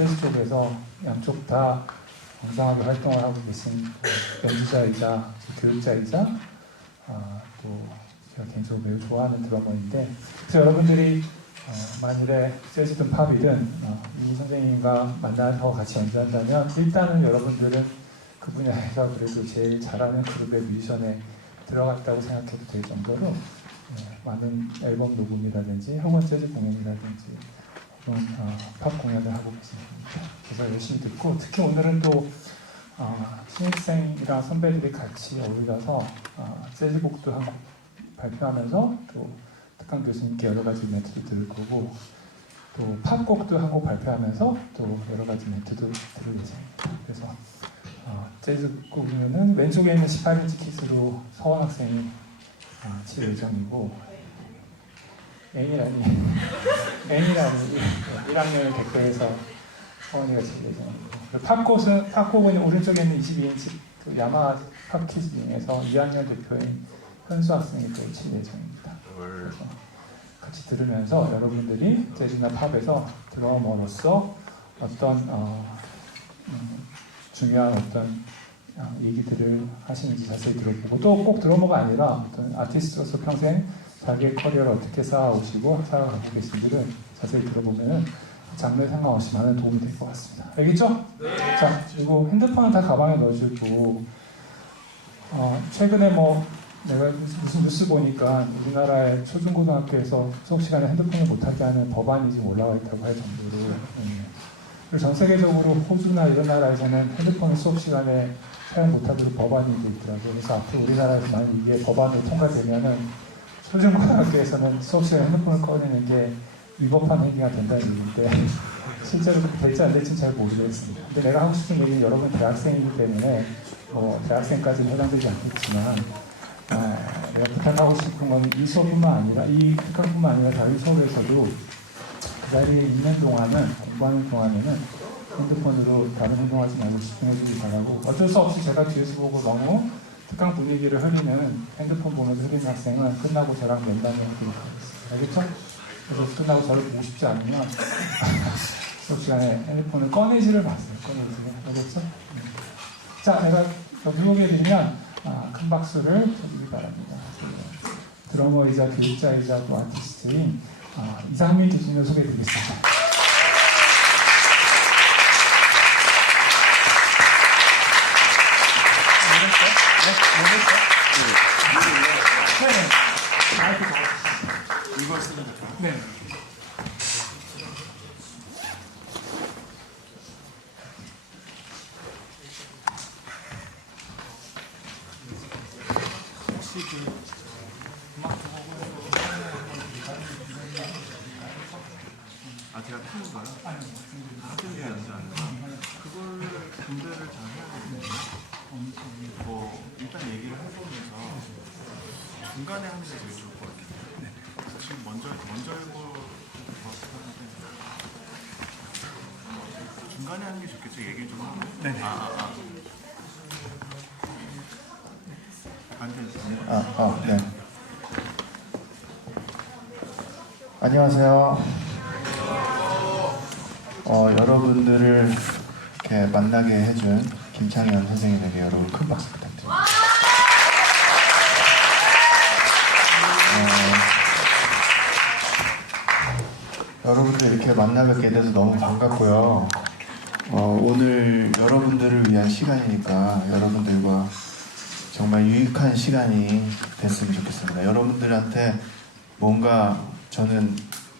재즈 쪽에서 양쪽 다 왕성하게 활동을 하고 계신 연주자이자 교육자이자 또 제가 개인적으로 매우 좋아하는 드러머인데, 그래서 여러분들이 만일에 재즈든 팝이든 이 선생님과 만나서 같이 연주한다면 일단은 여러분들은 그 분야에서 그래도 제일 잘하는 그룹의 뮤지션에 들어갔다고 생각해도 될 정도로 많은 앨범 녹음이라든지 혹은 재즈 공연이라든지 혹은 팝 공연을 하고 계십니다. 그래서 열심히 듣고, 특히 오늘은 또 신입생이랑 선배들이 같이 어울려서 재즈곡도 한 곡 발표하면서 또 특강 교수님께 여러 가지 멘트도 들을 거고, 또 팝곡도 한 곡 발표하면서 또 여러 가지 멘트도 들을 예정입니다. 그래서 재즈 곡이면은 왼쪽에 있는 18인치 킷으로 서원 학생이 칠 예정이고, 애니라니 1학년 댓글에서 서원이가 칠 예정이고, 팝곡은 오른쪽에 있는 22인치 그 야마 팝킷 중에서 2학년 대표인 현수 학생이 또 칠 예정입니다. 그래서 같이 들으면서 여러분들이 재즈나 팝에서 드러머로서 어떤 중요한 어떤 얘기들을 하시는지 자세히 들어보고, 또 꼭 드러머가 아니라 어떤 아티스트로서 평생 자기의 커리어를 어떻게 쌓아오시고 살아가고 계신지를 자세히 들어보면 장르에 상관없이 많은 도움이 될 것 같습니다. 알겠죠? 네. 자, 그리고 핸드폰은 다 가방에 넣어주고, 최근에 내가 무슨 뉴스 보니까 우리나라의 초중고등학교에서 수업 시간에 핸드폰을 못하게 하는 법안이 지금 올라와 있다고 할 정도로, 그리고 전 세계적으로 호주나 이런 나라에서는 핸드폰을 수업 시간에 사용 못하도록 법안이 돼 있더라고요. 그래서 앞으로 우리나라에서 만약 이게 법안으로 통과되면은 초중고등학교에서는 수업 시간에 핸드폰을 꺼내는 게 위법한 행위가 된다는 얘기인데 실제로 될지 안 될지는 잘 모르겠습니다. 근데 내가 하고 싶은 얘기는 여러분 대학생이기 때문에 대학생까지는 해당되지 않겠지만, 내가 부탁하고 싶은 건 이 수업뿐만 아니라, 이 특강뿐만 아니라 다른 수업에서도 그 자리에 있는 동안은, 공부하는 동안에는 핸드폰으로 다른 행동하지 말고 집중해 주길 바라고, 어쩔 수 없이 제가 뒤에서 보고 너무 특강 분위기를 흐리는, 핸드폰 보면서 흐리는 학생은 끝나고 저랑 면담을 하도록 하겠습니다. 알겠죠? 그래서 끝나고 저를 보고 싶지 않으면 수업 시간에 핸드폰을 꺼내지를 마세요. 알겠죠? 자, 내가 교육해드리면 큰 박수를 쳐주기 바랍니다. 드러머이자 교육자이자 또 아티스트인 이상민 교수님을 소개해드리겠습니다. 네. 제가 피는 거요? 같은 게 연주하는 거? 그걸 분배를 잘 해야 되는데, 일단 얘기를 해보면서 중간에 하는 게 제일 좋을 것 같아요. 지금 먼저 읽고 중간에 하는 게 좋겠죠? 얘기 좀 하고. 네. 네. 안녕하세요. 여러분들을 이렇게 만나게 해준 김창현 선생님에게 여러분 큰 박수 부탁드립니다. 여러분들 이렇게 만나뵙게 돼서 너무 반갑고요. 오늘 여러분들을 위한 시간이니까 여러분들과 정말 유익한 시간이 됐으면 좋겠습니다. 여러분들한테 뭔가 저는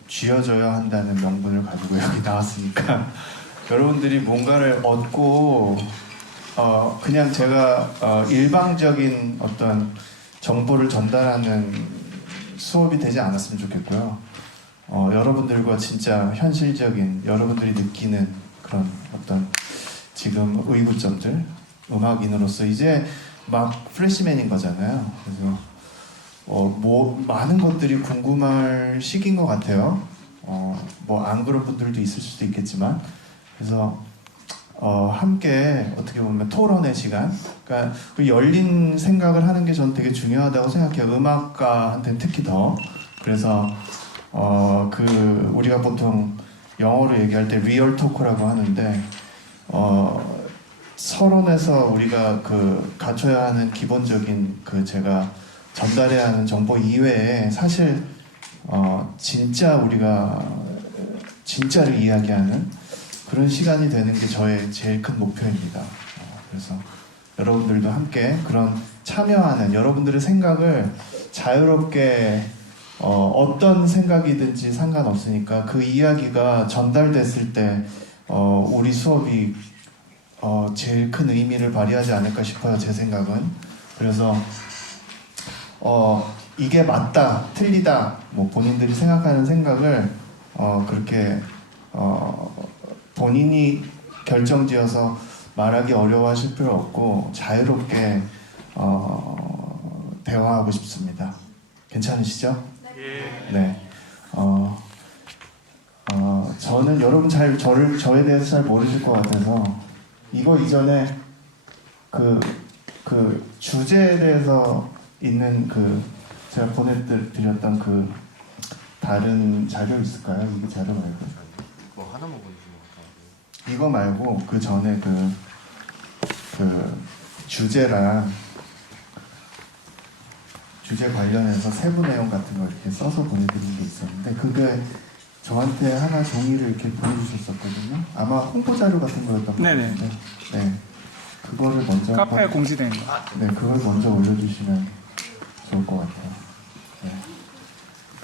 쥐어줘야 한다는 명분을 가지고 여기 나왔으니까 여러분들이 뭔가를 얻고 그냥 제가 일방적인 어떤 정보를 전달하는 수업이 되지 않았으면 좋겠고요. 여러분들과 진짜 현실적인, 여러분들이 느끼는 그런 어떤 지금 의구점들, 음악인으로서 이제 막 프레시맨인 거잖아요. 그래서 많은 것들이 궁금할 시기인 것 같아요. 안 그런 분들도 있을 수도 있겠지만, 그래서 함께 어떻게 보면 토론의 시간, 그러니까 그 열린 생각을 하는 게 저는 되게 중요하다고 생각해요. 음악가한테는 특히 더. 그래서 우리가 보통 영어로 얘기할 때 리얼 토크라고 하는데 서론에서 우리가 그 갖춰야 하는 기본적인 그 제가 전달해야 하는 정보 이외에 사실 진짜 우리가 진짜를 이야기하는 그런 시간이 되는 게 저의 제일 큰 목표입니다. 그래서 여러분들도 함께 그런 참여하는 여러분들의 생각을 자유롭게 어떤 생각이든지 상관없으니까 그 이야기가 전달됐을 때 우리 수업이 제일 큰 의미를 발휘하지 않을까 싶어요. 제 생각은. 그래서 이게 맞다, 틀리다, 뭐 본인들이 생각하는 생각을 그렇게 본인이 결정지어서 말하기 어려워하실 필요 없고 자유롭게 대화하고 싶습니다. 괜찮으시죠? 네. 저는 여러분 저에 대해서 잘 모르실 것 같아서 이거 이전에 그 주제에 대해서 있는 제가 보내드렸던 그 다른 자료 있을까요? 이게 자료 말고 뭐 하나만 보내주면 될까요? 이거 말고 그 전에 그 주제랑 주제 관련해서 세부 내용 같은 걸 이렇게 써서 보내드린 게 있었는데 그게 저한테 하나 종이를 이렇게 보내주셨었거든요. 아마 홍보 자료 같은 거였던 것 네네. 같은데, 네, 그거를 먼저 카페에 공지된 거. 네, 그걸 먼저 올려주시면 좋을 것 같아요. 네.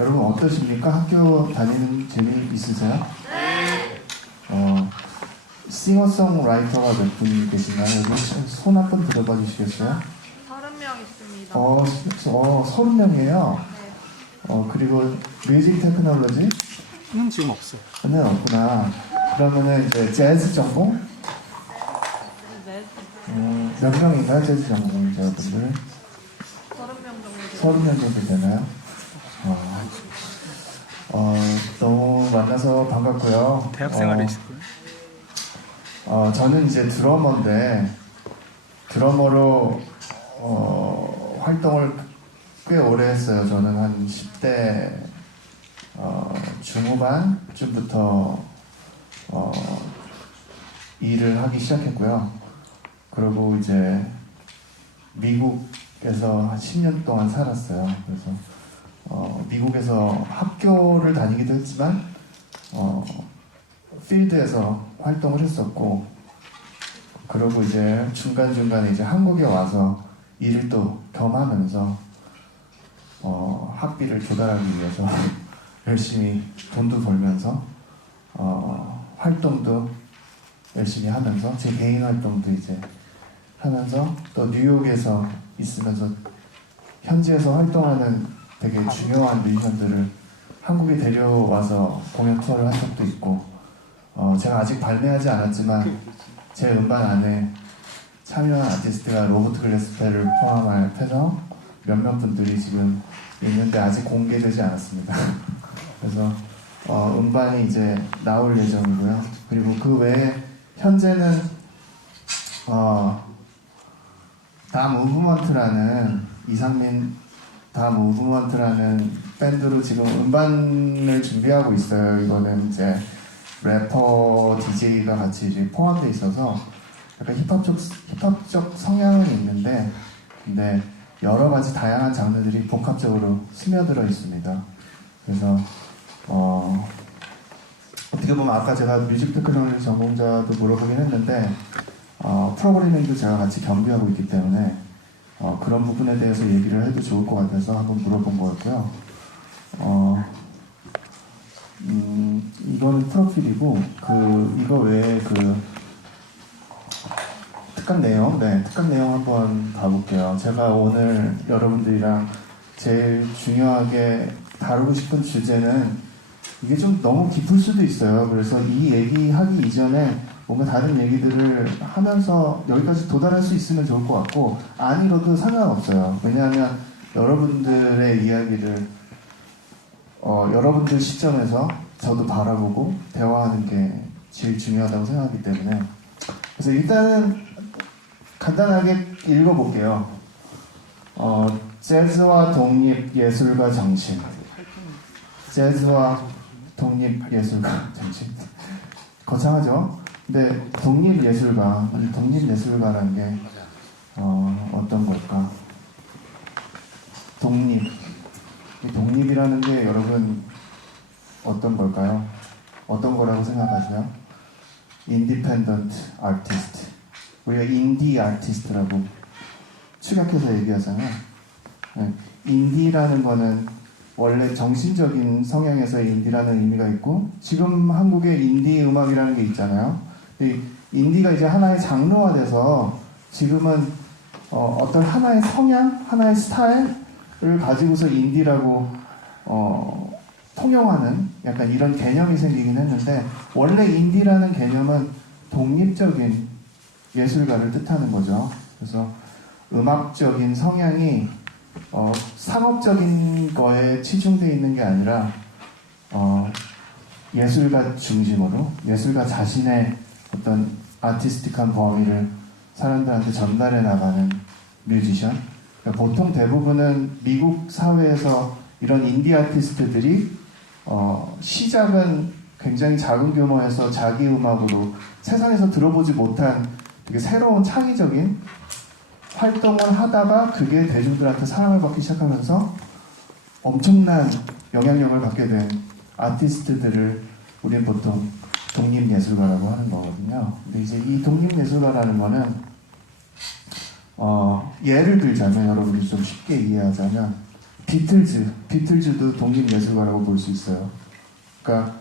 여러분 어떠십니까? 학교 다니는 재미 있으세요? 네. 싱어송라이터가 몇 분 계시나요? 여기 손 한 번 들어봐 주시겠어요? 30명 있습니다. 30명이에요. 네. 그리고 뮤직 테크놀로지? 지금 없어요. 는 없구나. 그러면은 이제 재즈 전공? 네. 몇 명인가요? 재즈 전공자분들? 30명 정도. 30명 정도 되나요? 너무 만나서 반갑고요. 대학생활이실 거예요? 저는 이제 드러머인데 드러머로 활동을 꽤 오래 했어요. 저는 한 10대 중후반쯤부터 일을 하기 시작했고요. 그리고 이제 미국에서 한 10년 동안 살았어요. 그래서 미국에서 학교를 다니기도 했지만 필드에서 활동을 했었고, 그리고 이제 중간중간에 이제 한국에 와서 일을 또 겸하면서 학비를 조달하기 위해서 열심히 돈도 벌면서 활동도 열심히 하면서 제 개인 활동도 이제 하면서 또 뉴욕에서 있으면서 현지에서 활동하는 되게 중요한 뮤지션들을 한국에 데려와서 공연 투어를 한 적도 있고, 제가 아직 발매하지 않았지만 제 음반 안에 참여한 아티스트가 로버트 글래스펠을 포함할 패정 몇몇 분들이 지금 있는데 아직 공개되지 않았습니다. 그래서 음반이 이제 나올 예정이고요. 그리고 그 외에 현재는 다 무브먼트라는 이상민 다 무브먼트라는 밴드로 지금 음반을 준비하고 있어요. 이거는 이제 래퍼, DJ가 같이 이제 포함되어 있어서 약간 힙합적 성향은 있는데, 근데 여러 가지 다양한 장르들이 복합적으로 스며들어 있습니다. 그래서 어떻게 보면 아까 제가 뮤직 테크놀로지 전공자도 물어보긴 했는데 프로그래밍도 제가 같이 겸비하고 있기 때문에 그런 부분에 대해서 얘기를 해도 좋을 것 같아서 한번 물어본 거였고요. 이거는 프로필이고 이거 외에 특강 내용 한번 봐볼게요. 제가 오늘 여러분들이랑 제일 중요하게 다루고 싶은 주제는 이게 좀 너무 깊을 수도 있어요. 그래서 이 얘기하기 이전에 뭔가 다른 얘기들을 하면서 여기까지 도달할 수 있으면 좋을 것 같고, 아니어도 상관없어요. 왜냐하면 여러분들의 이야기를 여러분들 시점에서 저도 바라보고 대화하는 게 제일 중요하다고 생각하기 때문에, 그래서 일단은 간단하게 읽어볼게요. 재즈와 독립예술가 정신. 재즈와 독립예술가 정신. 거창하죠. 근데 독립예술가, 우리 독립예술가라는 게 어떤 걸까? 독립. 이 독립이라는 게 여러분 어떤 걸까요? 어떤 거라고 생각하세요? Independent artist. 우리가 인디 아티스트라고 축약해서 얘기하잖아요. 네. 인디라는 거는 원래 정신적인 성향에서 인디라는 의미가 있고, 지금 한국에 인디 음악이라는 게 있잖아요. 이 인디가 이제 하나의 장르화돼서 지금은 어떤 하나의 성향, 하나의 스타일을 가지고서 인디라고 통용하는 약간 이런 개념이 생기긴 했는데, 원래 인디라는 개념은 독립적인 예술가를 뜻하는 거죠. 그래서 음악적인 성향이 상업적인 거에 치중되어 있는 게 아니라 예술가 중심으로 예술가 자신의 어떤 아티스틱한 범위를 사람들한테 전달해 나가는 뮤지션. 그러니까 보통 대부분은 미국 사회에서 이런 인디 아티스트들이 시작은 굉장히 작은 규모에서 자기 음악으로 세상에서 들어보지 못한 되게 새로운 창의적인 활동을 하다가 그게 대중들한테 사랑을 받기 시작하면서 엄청난 영향력을 받게 된 아티스트들을 우리는 보통 독립예술가라고 하는 거거든요. 근데 이제 이 독립예술가라는 거는 예를 들자면, 여러분이 좀 쉽게 이해하자면 비틀즈도 독립예술가라고 볼 수 있어요. 그러니까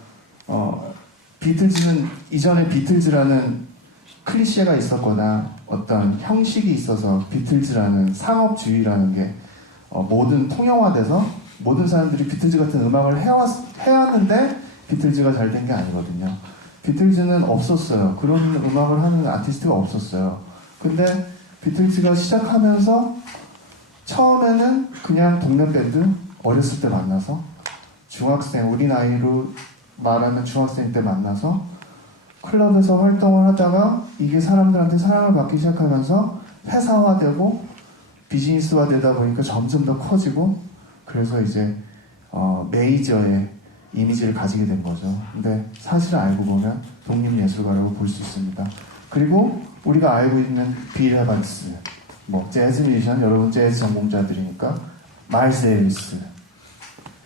비틀즈는 이전에 비틀즈라는 클리셰가 있었거나 어떤 형식이 있어서 비틀즈라는 상업주의라는 게 모든 통용화돼서 모든 사람들이 비틀즈 같은 음악을 해왔는데 비틀즈가 잘 된 게 아니거든요. 비틀즈는 없었어요. 그런 음악을 하는 아티스트가 없었어요. 근데 비틀즈가 시작하면서 처음에는 그냥 동네 밴드, 어렸을 때 만나서 중학생, 우리 나이로 말하면 중학생 때 만나서 클럽에서 활동을 하다가 이게 사람들한테 사랑을 받기 시작하면서 회사화되고 비즈니스화 되다 보니까 점점 더 커지고, 그래서 이제 메이저의 이미지를 가지게 된 거죠. 근데 사실을 알고 보면 독립예술가라고 볼 수 있습니다. 그리고 우리가 알고 있는 빌 에반스, 뭐 재즈 뮤지션, 여러분 재즈 전공자들이니까 마일스 데이비스,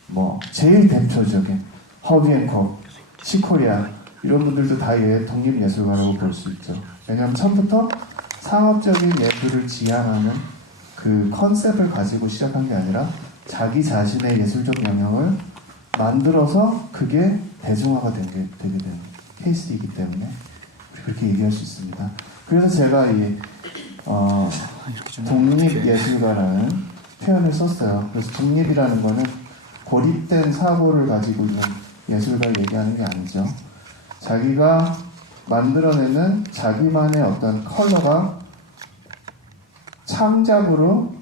뭐 제일 대표적인 허비 앤 컵, 시코리아, 이런 분들도 다 독립예술가라고 볼 수 있죠. 왜냐하면 처음부터 상업적인 예술을 지향하는 그 컨셉을 가지고 시작한 게 아니라 자기 자신의 예술적 영역을 만들어서 그게 대중화가 되게 된 케이스이기 때문에 그렇게 얘기할 수 있습니다. 그래서 제가 이 독립예술가라는 표현을 썼어요. 그래서 독립이라는 거는 고립된 사고를 가지고 있는 예술가를 얘기하는 게 아니죠. 자기가 만들어내는 자기만의 어떤 컬러가 창작으로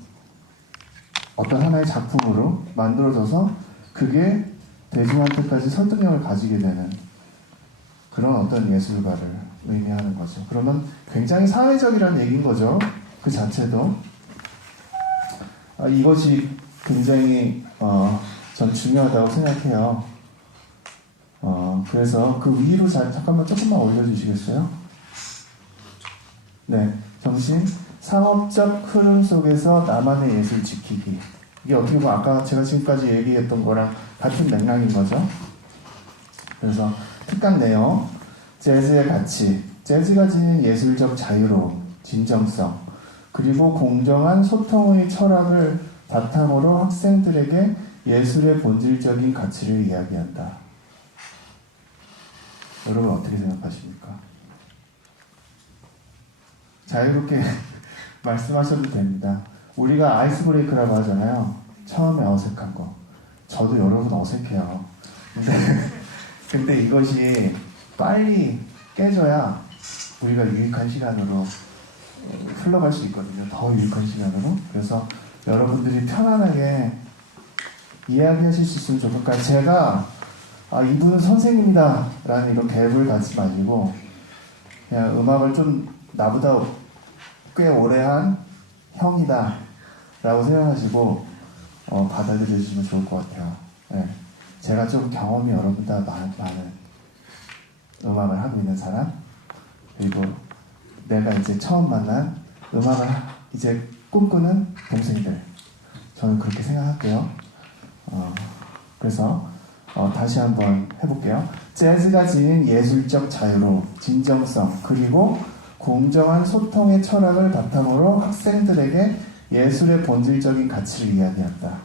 어떤 하나의 작품으로 만들어져서 그게 대중한테까지 설득력을 가지게 되는 그런 어떤 예술가를 의미하는 거죠. 그러면 굉장히 사회적이라는 얘기인 거죠. 그 자체도. 이것이 굉장히 전 중요하다고 생각해요. 그래서 그 위로 잠깐만 조금만 올려주시겠어요? 네, 정신 상업적 흐름 속에서 나만의 예술 지키기. 이게 어떻게 보면 아까 제가 지금까지 얘기했던 거랑 같은 맥락인 거죠. 그래서 특강 내용, 재즈의 가치, 재즈가 지닌 예술적 자유로움, 진정성, 그리고 공정한 소통의 철학을 바탕으로 학생들에게 예술의 본질적인 가치를 이야기한다. 여러분 어떻게 생각하십니까? 자유롭게 말씀하셔도 됩니다. 우리가 아이스 브레이크라고 하잖아요. 처음에 어색한 거. 저도 여러분 어색해요. 근데 이것이 빨리 깨져야 우리가 유익한 시간으로 흘러갈 수 있거든요. 더 유익한 시간으로. 그래서 여러분들이 편안하게 이야기하실 수 있으면 좋을 것 같아요. 제가 이분은 선생님이다 라는 이런 갭을 갖지 마시고 그냥 음악을 좀 나보다 꽤 오래 한 형이다 라고 생각하시고 받아들여 주시면 좋을 것 같아요. 네. 제가 좀 경험이 여러분보다 많은 음악을 하고 있는 사람, 그리고 내가 이제 처음 만난 음악을 이제 꿈꾸는 동생들, 저는 그렇게 생각할게요. 그래서 다시 한번 해볼게요. 재즈가 지닌 예술적 자유로 진정성 그리고 공정한 소통의 철학을 바탕으로 학생들에게 예술의 본질적인 가치를 이야기한다.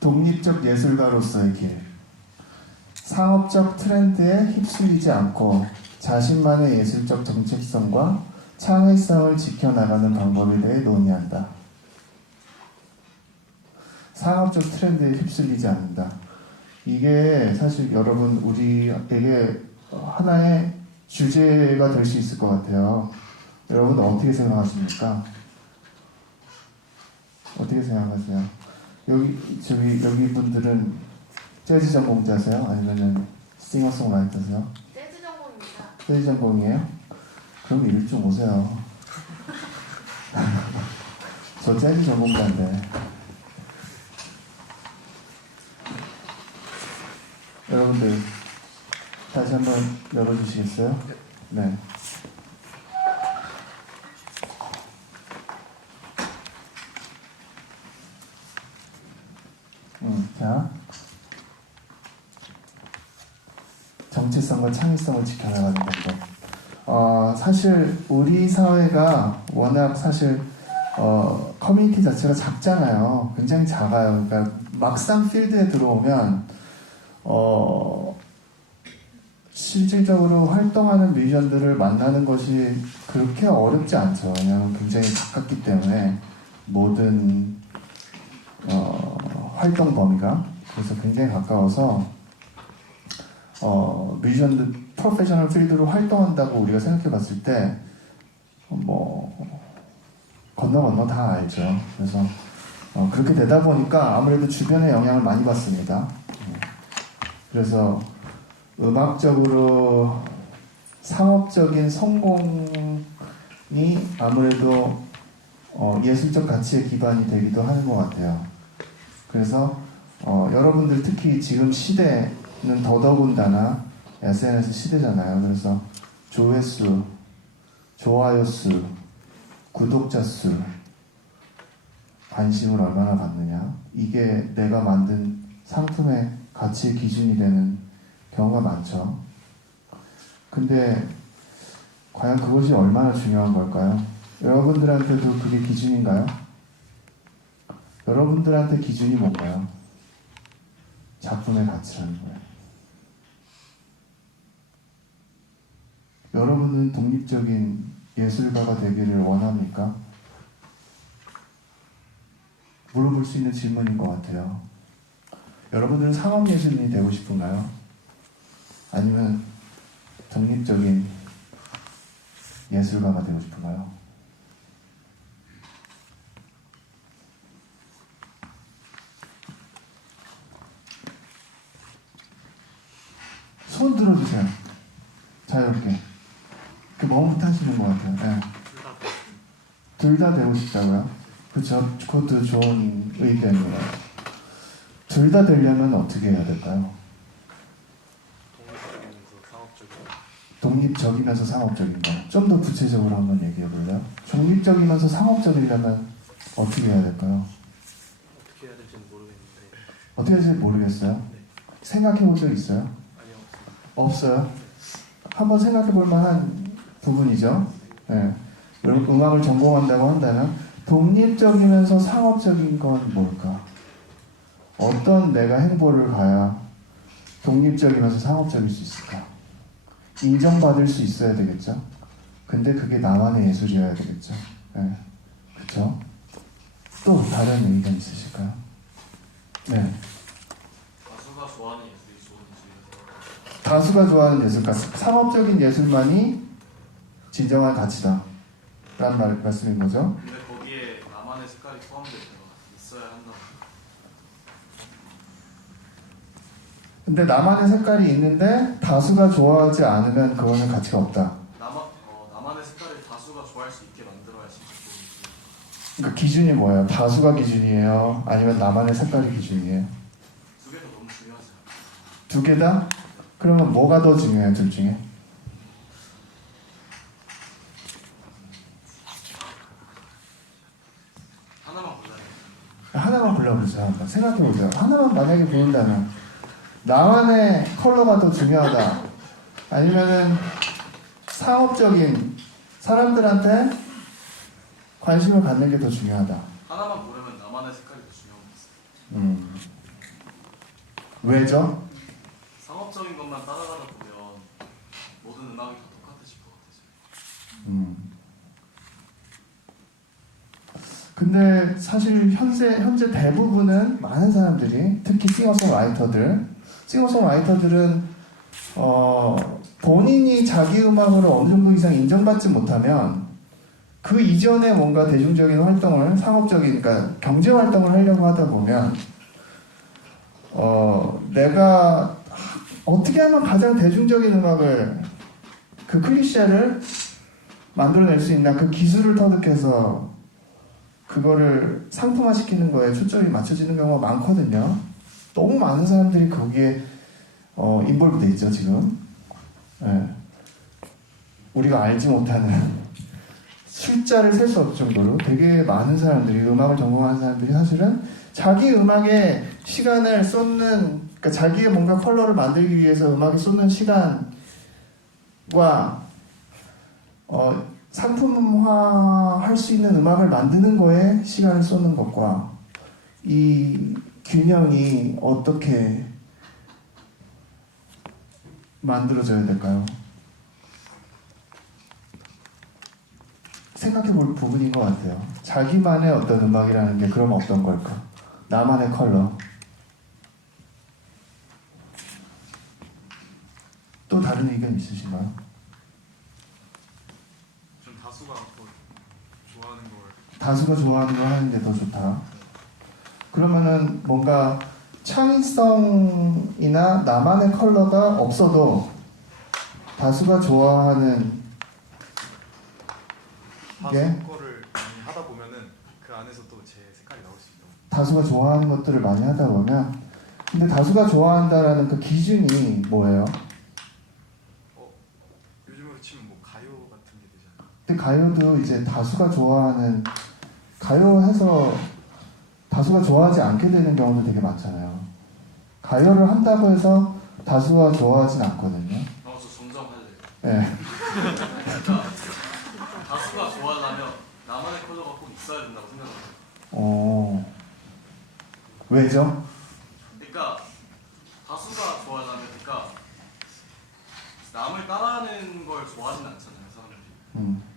독립적 예술가로서의 길. 상업적 트렌드에 휩쓸리지 않고 자신만의 예술적 정체성과 창의성을 지켜나가는 방법에 대해 논의한다. 상업적 트렌드에 휩쓸리지 않는다. 이게 사실 여러분 우리에게 하나의 주제가 될 수 있을 것 같아요. 여러분 어떻게 생각하십니까? 어떻게 생각하세요? 여기 분들은 재즈 전공자세요? 아니면은 싱어송라이터세요? 재즈 전공입니다. 재즈 전공이에요? 그럼 일 좀 오세요. 저 재즈 전공자인데. 여러분들 다시 한번 열어주시겠어요? 네. 자, 정체성과 창의성을 지켜나가는 방법. 사실 우리 사회가 워낙 사실 커뮤니티 자체가 작잖아요. 굉장히 작아요. 그러니까 막상 필드에 들어오면 실질적으로 활동하는 뮤지션들을 만나는 것이 그렇게 어렵지 않죠. 왜냐하면 굉장히 가깝기 때문에 모든 활동 범위가 그래서 굉장히 가까워서 뮤지션들 프로페셔널 필드로 활동한다고 우리가 생각해 봤을 때 건너 다 알죠. 그래서 그렇게 되다 보니까 아무래도 주변의 영향을 많이 받습니다. 그래서 음악적으로 상업적인 성공이 아무래도 예술적 가치의 기반이 되기도 하는 것 같아요. 그래서 여러분들 특히 지금 시대는 더더군다나 SNS 시대잖아요. 그래서 조회수, 좋아요 수, 구독자 수, 관심을 얼마나 받느냐, 이게 내가 만든 상품의 가치 기준이 되는 경우가 많죠. 근데 과연 그것이 얼마나 중요한 걸까요? 여러분들한테도 그게 기준인가요? 여러분들한테 기준이 뭔가요? 작품의 가치라는 거예요. 여러분은 독립적인 예술가가 되기를 원합니까? 물어볼 수 있는 질문인 것 같아요. 여러분들은 상업예술인이 되고 싶은가요? 아니면 독립적인 예술가가 되고 싶은가요? 손 들어주세요. 자유롭게. 머뭇하시는 것 같아요. 네. 둘 다 되고 싶다고요? 그렇죠. 그것도 좋은 의견이에요. 둘 다 되려면 어떻게 해야 될까요? 독립적이면서 상업적인 거. 좀 더 구체적으로 한번 얘기해 볼래요? 독립적이면서 상업적이려면 어떻게 해야 될까요? 어떻게 해야 될지는 모르겠는데. 어떻게 해야 될지 모르겠어요? 네. 생각해 본 적 있어요? 아니요. 없어요? 한번 생각해 볼 만한 부분이죠. 네. 음악을 전공한다고 한다면 독립적이면서 상업적인 건 뭘까? 어떤 내가 행보를 가야 독립적이면서 상업적일 수 있을까? 인정받을 수 있어야 되겠죠? 근데 그게 나만의 예술이어야 되겠죠? 네. 그쵸? 또 다른 의견 있으실까요? 네. 가수가 좋아하는 예술이 좋은 예술이라서. 다수가 좋아하는 예술가, 상업적인 예술만이 진정한 가치다 라는 말씀인 거죠. 근데 거기에 나만의 색깔이 포함되어 있어야 한다. 근데 나만의 색깔이 있는데 다수가 좋아하지 않으면 그거는 가치가 없다. 나만의 색깔을 다수가 좋아할 수 있게 만들어야지 좋은 그러니까 기준이 뭐예요? 다수가 기준이에요? 아니면 나만의 색깔이 기준이에요? 두 개 다 너무 중요하지 않아요? 두 개 다? 그러면 뭐가 더 중요해요, 둘 중에? 하나만 골라야 돼요. 하나만 골라보세요. 한번 생각해보세요. 하나만 만약에 고른다면 나만의 컬러가 더 중요하다. 아니면은 상업적인 사람들한테 관심을 갖는 게 더 중요하다. 하나만 고르면 나만의 색깔이 더 중요한 것 같아요. 왜죠? 상업적인 것만 따라가다 보면 모든 음악이 다 똑같아질 것 같아서. 근데 사실 현재 대부분은 많은 사람들이 특히 싱어송라이터들은 본인이 자기 음악으로 어느 정도 이상 인정받지 못하면 그 이전에 뭔가 대중적인 활동을 상업적인 그러니까 경제 활동을 하려고 하다 보면 내가 어떻게 하면 가장 대중적인 음악을 그 클리셰를 만들어낼 수 있나 그 기술을 터득해서 그거를 상품화시키는 거에 초점이 맞춰지는 경우가 많거든요. 너무 많은 사람들이 거기에 인볼브 돼 있죠 지금. 네. 우리가 알지 못하는 숫자를 셀 수 없을 정도로 되게 많은 사람들이 음악을 전공하는 사람들이 사실은 자기 음악에 시간을 쏟는 그러니까 자기의 뭔가 컬러를 만들기 위해서 음악에 쏟는 시간과 상품화할 수 있는 음악을 만드는 거에 시간을 쏟는 것과 이 균형이 어떻게 만들어져야 될까요? 생각해 볼 부분인 것 같아요. 자기만의 어떤 음악이라는 게 그럼 어떤 걸까? 나만의 컬러. 또 다른 의견 있으신가요? 좀 다수가 더 좋아하는 걸. 다수가 좋아하는 걸 하는 게 더 좋다. 그러면은 뭔가 창의성이나 나만의 컬러가 없어도 다수가 좋아하는 다수 예? 거를 많이 하다 보면은 그 안에서 또 제 색깔이 나올 수 있다고. 다수가 좋아하는 것들을 많이 하다 보면 근데 다수가 좋아한다라는 그 기준이 뭐예요? 요즘으로 치면 뭐 가요 같은 게 되잖아요. 근데 가요도 이제 다수가 좋아하는 가요 해서 다수가 좋아하지 않게 되는 경우도 되게 많잖아요. 가요를 한다고 해서 다수가 좋아하진 않거든요. 저 정정할래요. 네. 그러니까 다수가 좋아하려면 나만의 컬러가 꼭 있어야 된다고 생각해요. 왜죠? 그러니까 다수가 좋아하려면 그러니까 남을 따라하는 걸 좋아하진 않잖아요, 사람들이.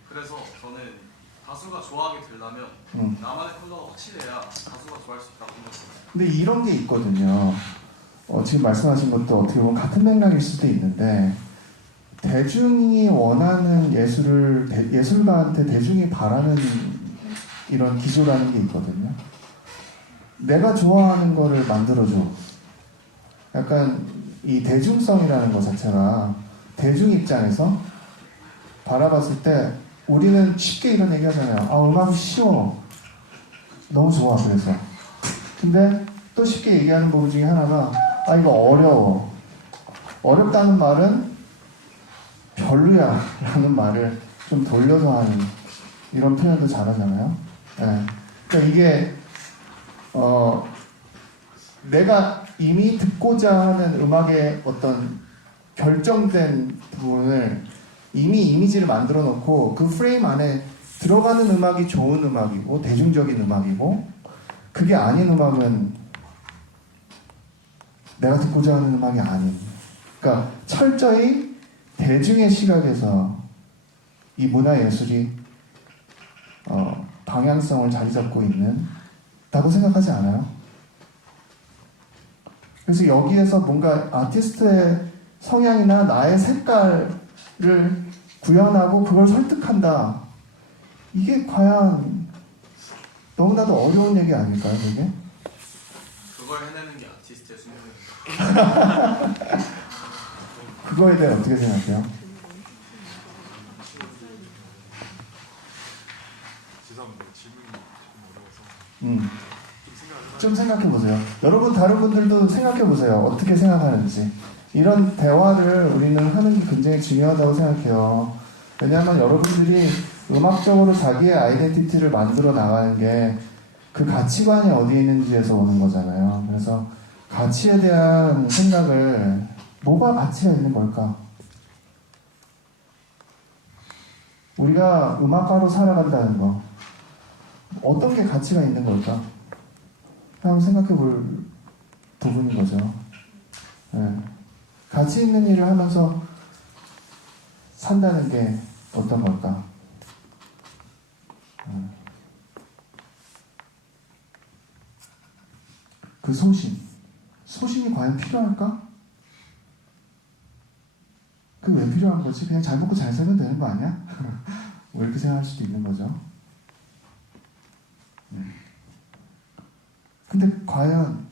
그래서 저는 다수가 좋아하게 되려면 나만의 컬러가 확실해야 다수가 좋아할 수 있다고 생각해요. 근데 이런 게 있거든요. 지금 말씀하신 것도 어떻게 보면 같은 맥락일 수도 있는데 대중이 원하는 예술가한테 대중이 바라는 이런 기조라는 게 있거든요. 내가 좋아하는 거를 만들어줘. 약간 이 대중성이라는 것 자체가 대중 입장에서 바라봤을 때 우리는 쉽게 이런 얘기 하잖아요. 음악이 쉬워. 너무 좋아, 그래서. 근데 또 쉽게 얘기하는 부분 중에 하나가 이거 어려워. 어렵다는 말은 별로야 라는 말을 좀 돌려서 하는 이런 표현도 잘하잖아요. 네. 그러니까 이게 내가 이미 듣고자 하는 음악의 어떤 결정된 부분을 이미 이미지를 만들어 놓고 그 프레임 안에 들어가는 음악이 좋은 음악이고 대중적인 음악이고 그게 아닌 음악은 내가 듣고자 하는 음악이 아닌 그러니까 철저히 대중의 시각에서 이 문화예술이 방향성을 자리 잡고 있다고 생각하지 않아요? 그래서 여기에서 뭔가 아티스트의 성향이나 나의 색깔을 구현하고 그걸 설득한다. 이게 과연 너무나도 어려운 얘기 아닐까요, 그게? 그걸 해내는 게 아티스트의 숙명입니다. 그거에 대해 어떻게 생각해요? 죄송합니다. 질문이 생각해 보세요. 여러분 다른 분들도 생각해 보세요. 어떻게 생각하는지. 이런 대화를 우리는 하는 게 굉장히 중요하다고 생각해요. 왜냐하면 여러분들이 음악적으로 자기의 아이덴티티를 만들어 나가는 게 그 가치관이 어디에 있는지에서 오는 거잖아요. 그래서 가치에 대한 생각을 뭐가 가치가 있는 걸까? 우리가 음악가로 살아간다는 거 어떤 게 가치가 있는 걸까? 한번 생각해 볼 부분인 거죠. 네. 가치 있는 일을 하면서 산다는 게 어떤 걸까? 그 소신이 과연 필요할까? 그게 왜 필요한 거지? 그냥 잘 먹고 잘 살면 되는 거 아니야? 왜 이렇게 생각할 수도 있는 거죠. 근데 과연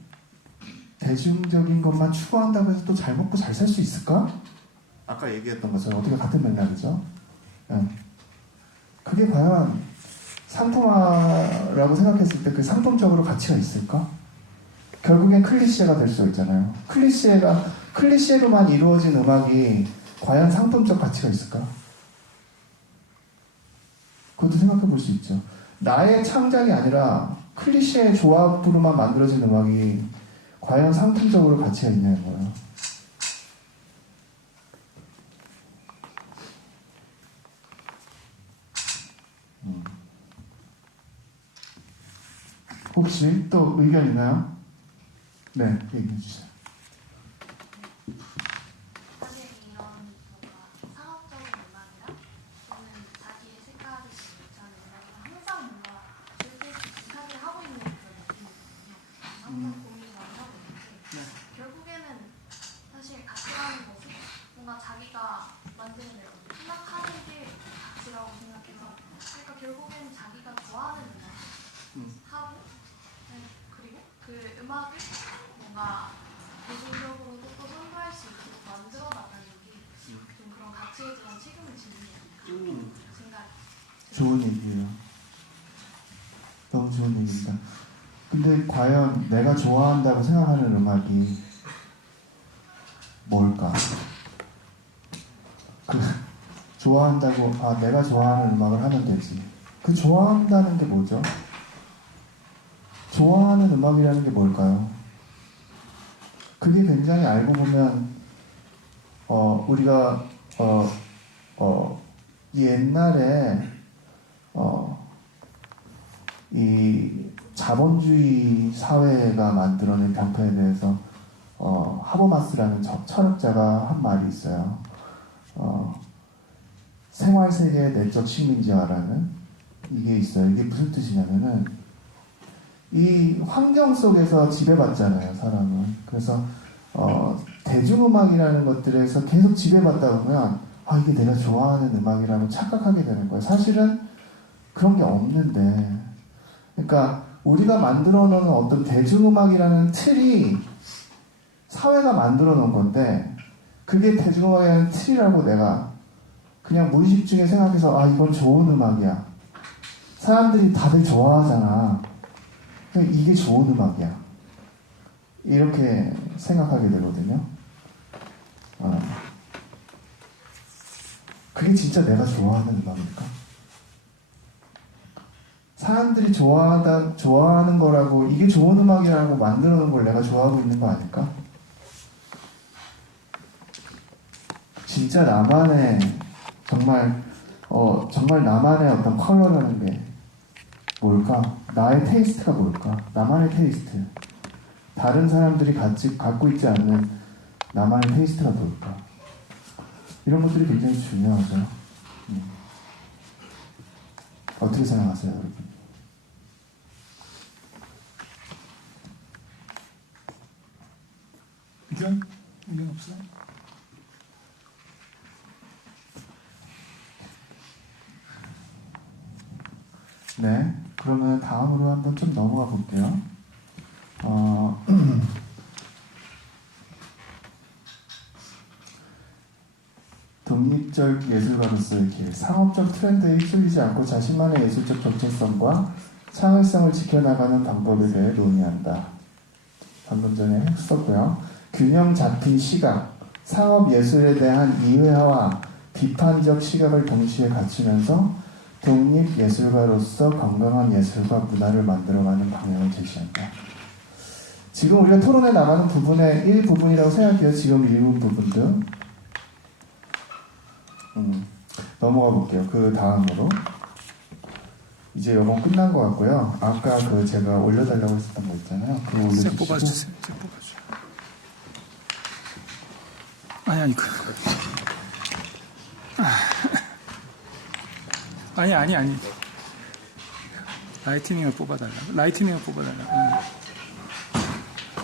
대중적인 것만 추구한다고 해서 또 잘 먹고 잘 살 수 있을까? 아까 얘기했던 것처럼 어떻게 같은 맥락이죠. 그게 과연 상품화라고 생각했을 때 그 상품적으로 가치가 있을까? 결국엔 클리셰가 될 수 있잖아요. 클리셰로만 이루어진 음악이 과연 상품적 가치가 있을까? 그것도 생각해 볼 수 있죠. 나의 창작이 아니라 클리셰의 조합으로만 만들어진 음악이 과연 상품적으로 가치가 있냐는 거예요. 혹시 또 의견 있나요? 네, 얘기해 주세요. 사실 이런 뭔가 상업적인 음악이랑 또는 자기의 색깔이 있는 음악이랑 항상 뭔가 비슷하게 하고 있는 그런 느낌이거든요. 항상 고민을 많이 하고 있는데 결국에는 사실 가치라는 것은 뭔가 자기가 만드는 내가 생각하는 게 가치라고 생각해서 그러니까 결국에는 자기가 좋아하는 음악을 하고 그리고 그 음악을 뭔가 대중적으로도 또 선도할 수 있도록 만들어 나가는 게 좀 그런 가치에 대한 책임을 지는 게 아닐까 생각이 좋은 얘기예요. 너무 좋은 얘기입니다. 근데 과연 내가 좋아한다고 생각하는 음악이 뭘까? 좋아한다고, 내가 좋아하는 음악을 하면 되지. 그 좋아한다는 게 뭐죠? 좋아하는 음악이라는 게 뭘까요? 그게 굉장히 알고 보면 우리가 옛날에 이 자본주의 사회가 만들어낸 병폐에 대해서 하버마스라는 철학자가 한 말이 있어요. 생활세계의 내적 식민지화라는 이게 있어요. 이게 무슨 뜻이냐면은 이 환경 속에서 지배받잖아요, 사람은. 그래서 대중음악이라는 것들에서 계속 지배받다 보면 이게 내가 좋아하는 음악이라고 착각하게 되는 거예요. 사실은 그런 게 없는데, 그러니까 우리가 만들어 놓은 어떤 대중음악이라는 틀이 사회가 만들어 놓은 건데, 그게 대중음악이라는 틀이라고 내가 그냥 무의식 중에 생각해서 이건 좋은 음악이야. 사람들이 다들 좋아하잖아. 이게 좋은 음악이야. 이렇게 생각하게 되거든요. 그게 진짜 내가 좋아하는 음악일까? 사람들이 좋아하는 거라고 이게 좋은 음악이라고 만들어 놓은 걸 내가 좋아하고 있는 거 아닐까? 진짜 나만의 정말 나만의 어떤 컬러라는 게 뭘까? 나의 테이스트가 뭘까? 나만의 테이스트. 다른 사람들이 갖고 있지 않는 나만의 테이스트가 뭘까? 이런 것들이 굉장히 중요하죠. 어떻게 생각하세요, 여러분? 의견 없어요? 네, 그러면 다음으로 한번 좀 넘어가 볼게요. 독립적 예술가로서의 길, 상업적 트렌드에 휩쓸리지 않고 자신만의 예술적 정체성과 창의성을 지켜나가는 방법에 대해 논의한다. 방금 전에 했었고요. 균형 잡힌 시각, 상업 예술에 대한 이해와 비판적 시각을 동시에 갖추면서 독립 예술가로서 건강한 예술과 문화를 만들어가는 방향을 제시한다. 지금 우리가 토론에 나가는 부분의 일부분이라고 생각해요. 지금 읽은 부분도. 넘어가 볼게요. 그 다음으로. 이제 이건 끝난 것 같고요. 아까 그 제가 올려달라고 했었던 거 있잖아요. 그거 올려주시고. 뽑아주세요. 아니 아니. 라이트닝을 뽑아달라고.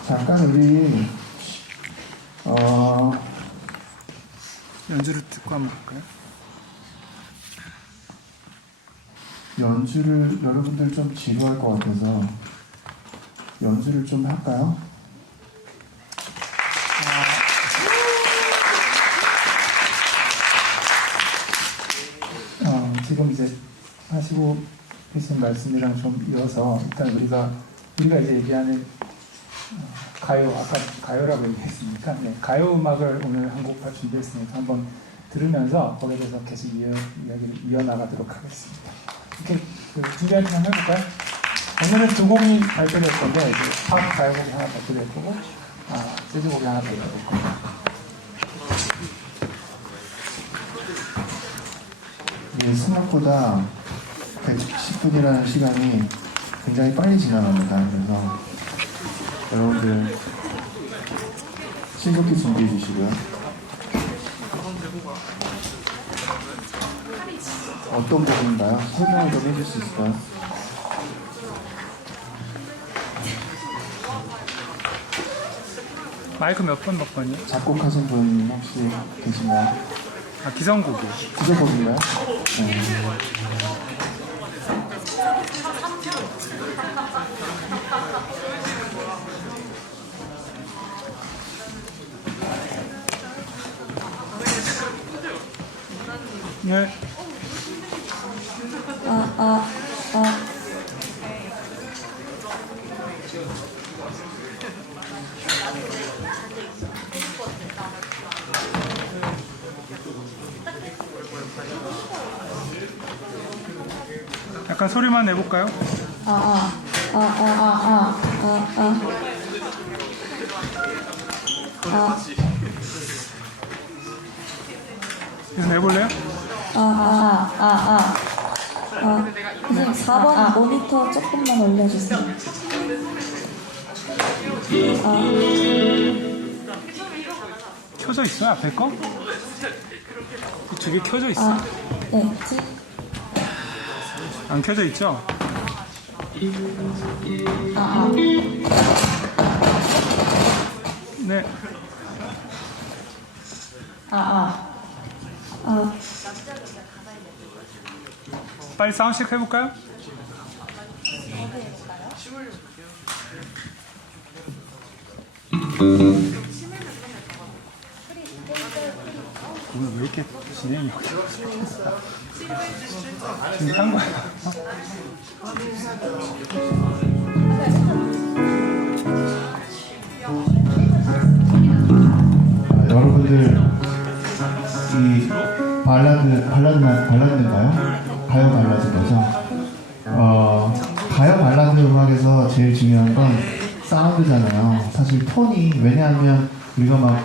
잠깐 우리 연주를 듣고 한번 볼까요? 연주를 여러분들 좀 지루할 것 같아서 연주를 좀 할까요? 지금 이제 하시고 계신 말씀이랑 좀 이어서 일단 우리가 이제 얘기하는 가요, 아까 가요라고 얘기했으니까 가요 음악을 오늘 한 곡 준비했으니까 한번 들으면서 거기에 대해서 계속 이야기를 이어나가도록 하겠습니다. 이렇게 준비할 때 한번 해볼까요? 오늘은 두 곡이 발표될 건데 팝 가요곡이 하나 발표될 거고 재즈곡이 하나 발표될 거고. 생각보다 110분이라는 시간이 굉장히 빨리 지나갑니다. 그래서 여러분들 신속히 준비해 주시고요. 어떤 부분인가요? 설명을 좀 해줄 수 있을까요? 마이크 몇 번이요? 작곡하신 분 혹시 계신가요? 기성곡이요. 기성곡인가요? 네. 약간 소리만 내볼까요? 계속 내볼래요? 선생님 4번 모니터 조금만 올려주세요. 켜져 있어요? 앞에 거? 두 개 켜져 있어? 네. 안 켜져 있죠? 네. 빨리 사운드 체크 해볼까요? 오늘 왜 이렇게 진행이 지금 한 거야? 여러분들 이 발라드인가요? 가요 발라드 거죠? 가요 발라드 음악에서 제일 중요한 건 사운드잖아요. 사실 톤이, 왜냐하면 우리가 막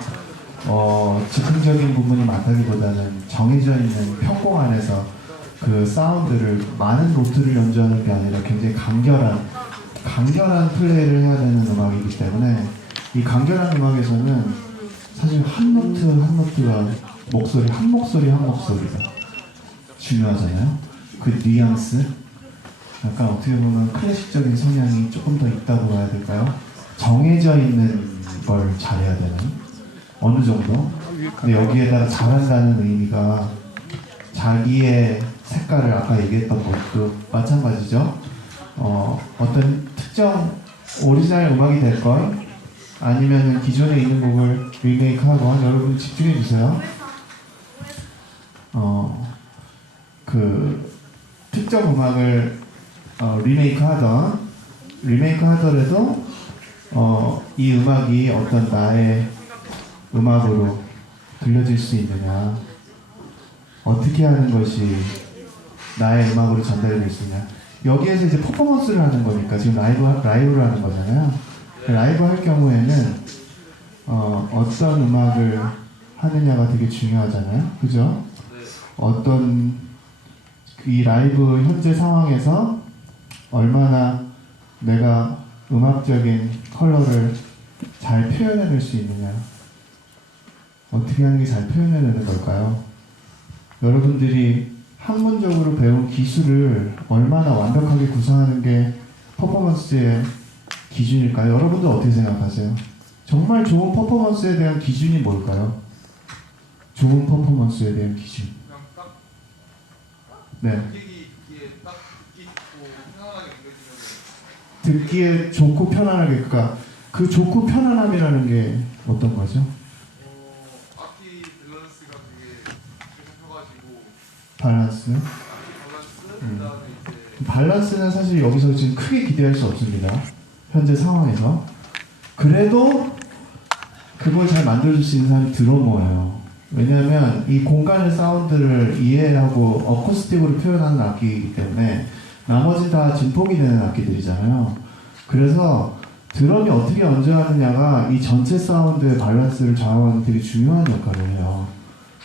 즉흥적인 부분이 많다기보다는 정해져 있는 편곡 안에서 그 사운드를, 많은 노트를 연주하는 게 아니라 굉장히 간결한 플레이를 해야 되는 음악이기 때문에 이 간결한 음악에서는 사실 한 노트 한 노트가 한 목소리가 중요하잖아요. 그 뉘앙스, 약간 어떻게 보면 클래식적인 성향이 조금 더 있다고 해야 될까요? 정해져 있는 걸 잘해야 되는, 어느 정도. 근데 여기에다가 잘한다는 의미가 자기의 색깔을, 아까 얘기했던 것도 마찬가지죠. 어떤 특정 오리지널 음악이 될 걸, 아니면 기존에 있는 곡을 리메이크하건, 여러분 집중해 주세요. 그 특정 음악을 리메이크 하더라도 이 음악이 어떤 나의 음악으로 들려질 수 있느냐, 어떻게 하는 것이 나의 음악으로 전달될 수 있냐. 여기에서 이제 퍼포먼스를 하는 거니까 지금 라이브를 하는 거잖아요. 라이브 할 경우에는 어떤 음악을 하느냐가 되게 중요하잖아요. 그죠? 어떤 이 라이브 현재 상황에서 얼마나 내가 음악적인 컬러를 잘 표현해낼 수 있느냐, 어떻게 하는 게 잘 표현해내는 걸까요? 여러분들이 학문적으로 배운 기술을 얼마나 완벽하게 구사하는 게 퍼포먼스의 기준일까요? 여러분들 어떻게 생각하세요? 정말 좋은 퍼포먼스에 대한 기준이 뭘까요? 좋은 퍼포먼스에 대한 기준. 그냥 딱 네. 듣기에 딱 듣기 좋고 편안하게 듣기에 좋고 편안하게, 들려지는. 그러니까 그 좋고 편안함이라는 게 어떤 거죠? 악기 밸런스가 되게 잡혀가지고 밸런스. 악기 밸런스 그다음에 이제 밸런스는 사실 여기서 지금 크게 기대할 수 없습니다. 현재 상황에서. 그래도 그걸 잘 만들어줄 수 있는 사람이 드러머예요. 왜냐하면 이 공간의 사운드를 이해하고 어쿠스틱으로 표현하는 악기이기 때문에 나머지 다 증폭이 되는 악기들이잖아요. 그래서 드럼이 어떻게 연주하느냐가 이 전체 사운드의 밸런스를 좌우하는 되게 중요한 역할을 해요.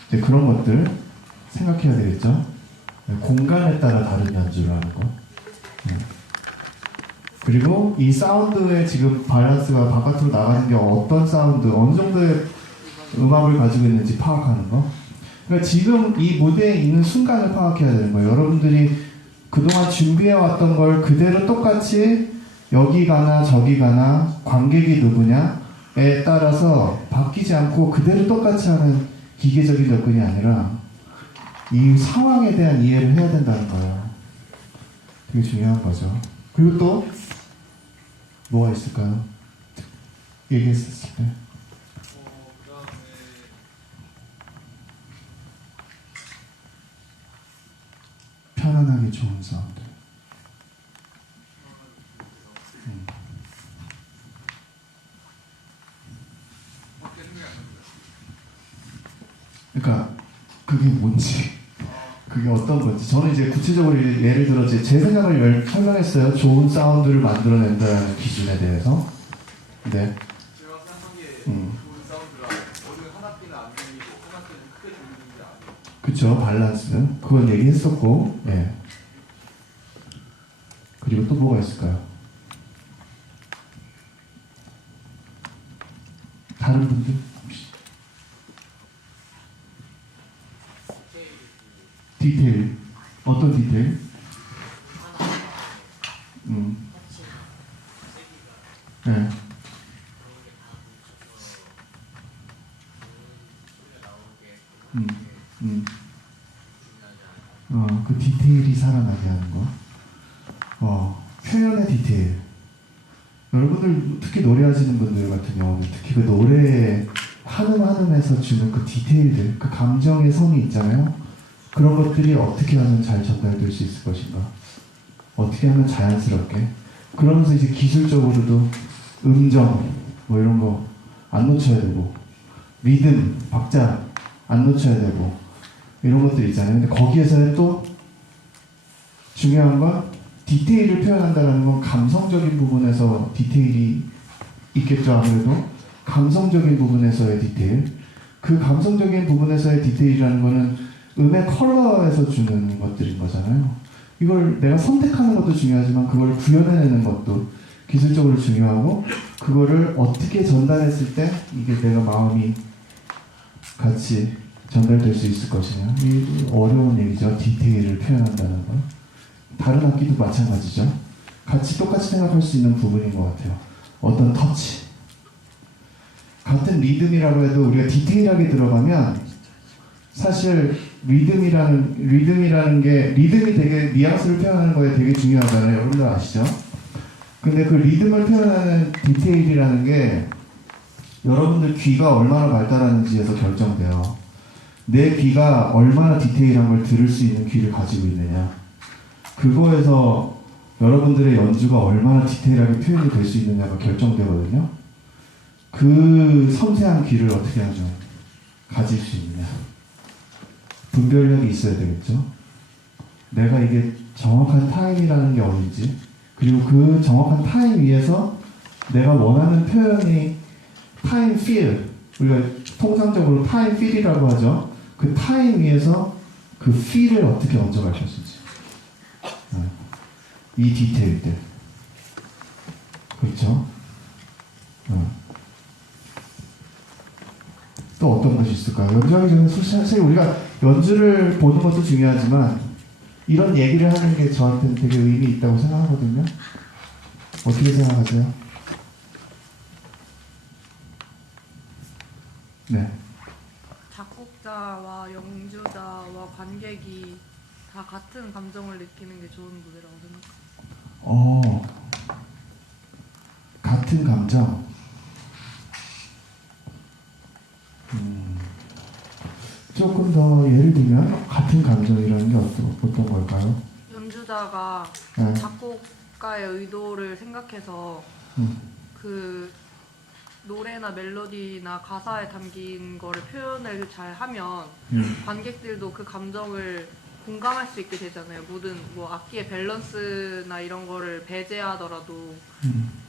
이제 그런 것들 생각해야 되겠죠. 공간에 따라 다른 연주를 하는 거. 그리고 이 사운드의 지금 밸런스가 바깥으로 나가는 게 어떤 사운드, 어느 정도의 음악을 가지고 있는지 파악하는 거. 그러니까 지금 이 무대에 있는 순간을 파악해야 되는 거예요. 여러분들이 그동안 준비해왔던 걸 그대로 똑같이 여기 가나 저기 가나 관객이 누구냐에 따라서 바뀌지 않고 그대로 똑같이 하는 기계적인 접근이 아니라 이 상황에 대한 이해를 해야 된다는 거예요. 되게 중요한 거죠. 그리고 또 뭐가 있을까요? 얘기했었을 때. 그다음에 편안하게 좋은 사운드. 그러니까 그게 뭔지, 그게 어떤 건지. 저는 이제 구체적으로 예를 들어 제 생각을 설명했어요. 좋은 사운드를 만들어낸다는 기준에 대해서. 네. 제가 생각하기에 좋은 사운드라 어느 한 학기는 안 들리고 한 학기는 크게 들리는 게 아니에요. 그쵸, 밸런스는 그건 얘기했었고. 예. 그리고 또 뭐가 있을까요? 다른 분들? 혹시? 디테일. 어떤 디테일? 네. 그 디테일이 살아나게 하는 거. 표현의 디테일. 여러분들 특히 노래하시는 분들 같은 경우는 특히 그 노래의 한음한음에서 주는 그 디테일들, 그 감정의 선이 있잖아요. 그런 것들이 어떻게 하면 잘 전달될 수 있을 것인가? 어떻게 하면 자연스럽게? 그러면서 이제 기술적으로도 음정 뭐 이런 거 안 놓쳐야 되고, 리듬, 박자 안 놓쳐야 되고, 이런 것들 있잖아요. 근데 거기에서는 또 중요한 건 디테일을 표현한다는 건 감성적인 부분에서 디테일이 있겠죠. 아무래도 감성적인 부분에서의 디테일. 그 감성적인 부분에서의 디테일이라는 거는 음의 컬러에서 주는 것들인 거잖아요. 이걸 내가 선택하는 것도 중요하지만 그걸 구현해내는 것도 기술적으로 중요하고, 그거를 어떻게 전달했을 때 이게 내가 마음이 같이 전달될 수 있을 것이냐. 이 어려운 얘기죠. 디테일을 표현한다는 거. 다른 악기도 마찬가지죠. 같이 똑같이 생각할 수 있는 부분인 것 같아요. 어떤 터치. 같은 리듬이라고 해도 우리가 디테일하게 들어가면 사실 리듬이라는 게, 리듬이 되게 뉘앙스를 표현하는 거에 되게 중요하잖아요. 여러분들 아시죠? 근데 그 리듬을 표현하는 디테일이라는 게 여러분들 귀가 얼마나 발달하는지에서 결정돼요. 내 귀가 얼마나 디테일한 걸 들을 수 있는 귀를 가지고 있느냐. 그거에서 여러분들의 연주가 얼마나 디테일하게 표현이 될 수 있느냐가 결정되거든요. 그 섬세한 귀를 어떻게 하죠? 가질 수 있느냐. 분별력이 있어야 되겠죠. 내가 이게 정확한 타임이라는 게 어딘지, 그리고 그 정확한 타임 위에서 내가 원하는 표현이 타임 feel, 우리가 통상적으로 타임 feel이라고 하죠. 그 타임 위에서 그 feel을 어떻게 얹어갈 것인지. 이 디테일들. 그렇죠? 또 어떤 것이 있을까요? 연주하기 전에 사실 우리가 연주를 보는 것도 중요하지만 이런 얘기를 하는 게 저한테는 되게 의미 있다고 생각하거든요. 어떻게 생각하세요? 네. 작곡자와 연주자와 관객이 다 같은 감정을 느끼는 게 좋은 무대라고 생각합니다. 같은 감정. 조금 더 예를 들면 같은 감정이라는 게 어떤 걸까요? 연주자가 네. 작곡가의 의도를 생각해서 그 노래나 멜로디나 가사에 담긴 거를 표현을 잘 하면 관객들도 그 감정을 공감할 수 있게 되잖아요. 모든 뭐 악기의 밸런스나 이런 거를 배제하더라도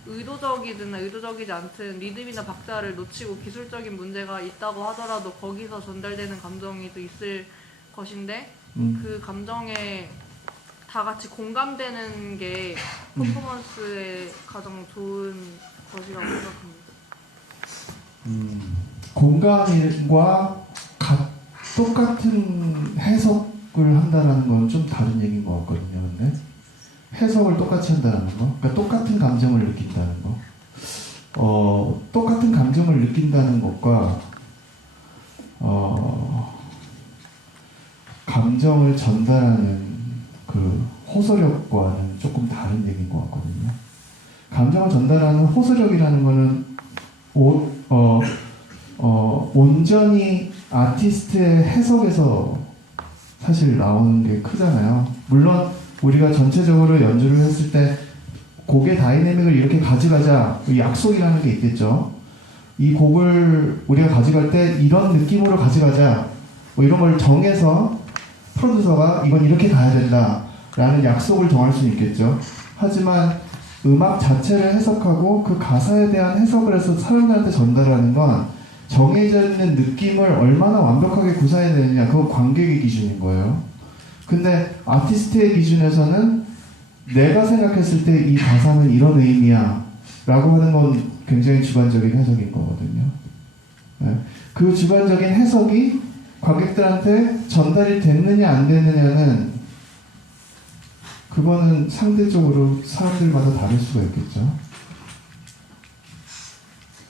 의도적이든 의도적이지 않든 리듬이나 박자를 놓치고 기술적인 문제가 있다고 하더라도 거기서 전달되는 감정이 또 있을 것인데 그 감정에 다 같이 공감되는 게 퍼포먼스에 가장 좋은 것이라고 생각합니다. 공감과 똑같은 해석을 한다는 건 좀 다른 얘기인 것 같거든요. 근데 해석을 똑같이 한다는 거, 그러니까 똑같은 감정을 느낀다는 거, 똑같은 감정을 느낀다는 것과 감정을 전달하는 그 호소력과는 조금 다른 얘기인 것 같거든요. 감정을 전달하는 호소력이라는 거는 온전히 아티스트의 해석에서 사실 나오는 게 크잖아요. 물론 우리가 전체적으로 연주를 했을 때 곡의 다이내믹을 이렇게 가져가자, 약속이라는 게 있겠죠. 이 곡을 우리가 가져갈 때 이런 느낌으로 가져가자, 뭐 이런 걸 정해서 프로듀서가 이건 이렇게 가야 된다 라는 약속을 정할 수는 있겠죠. 하지만 음악 자체를 해석하고 그 가사에 대한 해석을 해서 사람들한테 전달하는 건 정해져 있는 느낌을 얼마나 완벽하게 구사해내느냐, 그건 관객의 기준인 거예요. 근데 아티스트의 기준에서는 내가 생각했을 때 이 가사는 이런 의미야 라고 하는 건 굉장히 주관적인 해석인 거거든요. 네. 그 주관적인 해석이 관객들한테 전달이 됐느냐 안 됐느냐는 그거는 상대적으로 사람들마다 다를 수가 있겠죠.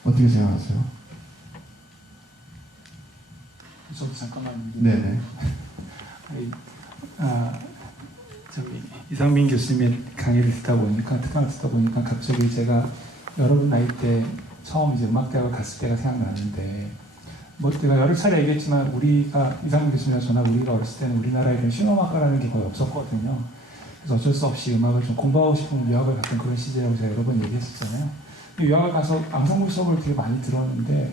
어떻게 생각하세요? 저도 잠깐만. 네네. 저기 이상민 교수님의 강의를 듣다 보니까 특강을 듣다 보니까 갑자기 제가 여러분 나이 때 처음 이제 음악대학을 갔을 때가 생각나는데, 뭐 제가 여러 차례 얘기했지만 우리가 이상민 교수님이나 저나 우리가 어렸을 때는 우리나라에 실용음악과라는 게 거의 없었거든요. 그래서 어쩔 수 없이 음악을 좀 공부하고 싶으면 유학을 갔던 그런 시절이라고 제가 여러 번 얘기했었잖아요. 유학을 가서 앙상블 수업을 되게 많이 들었는데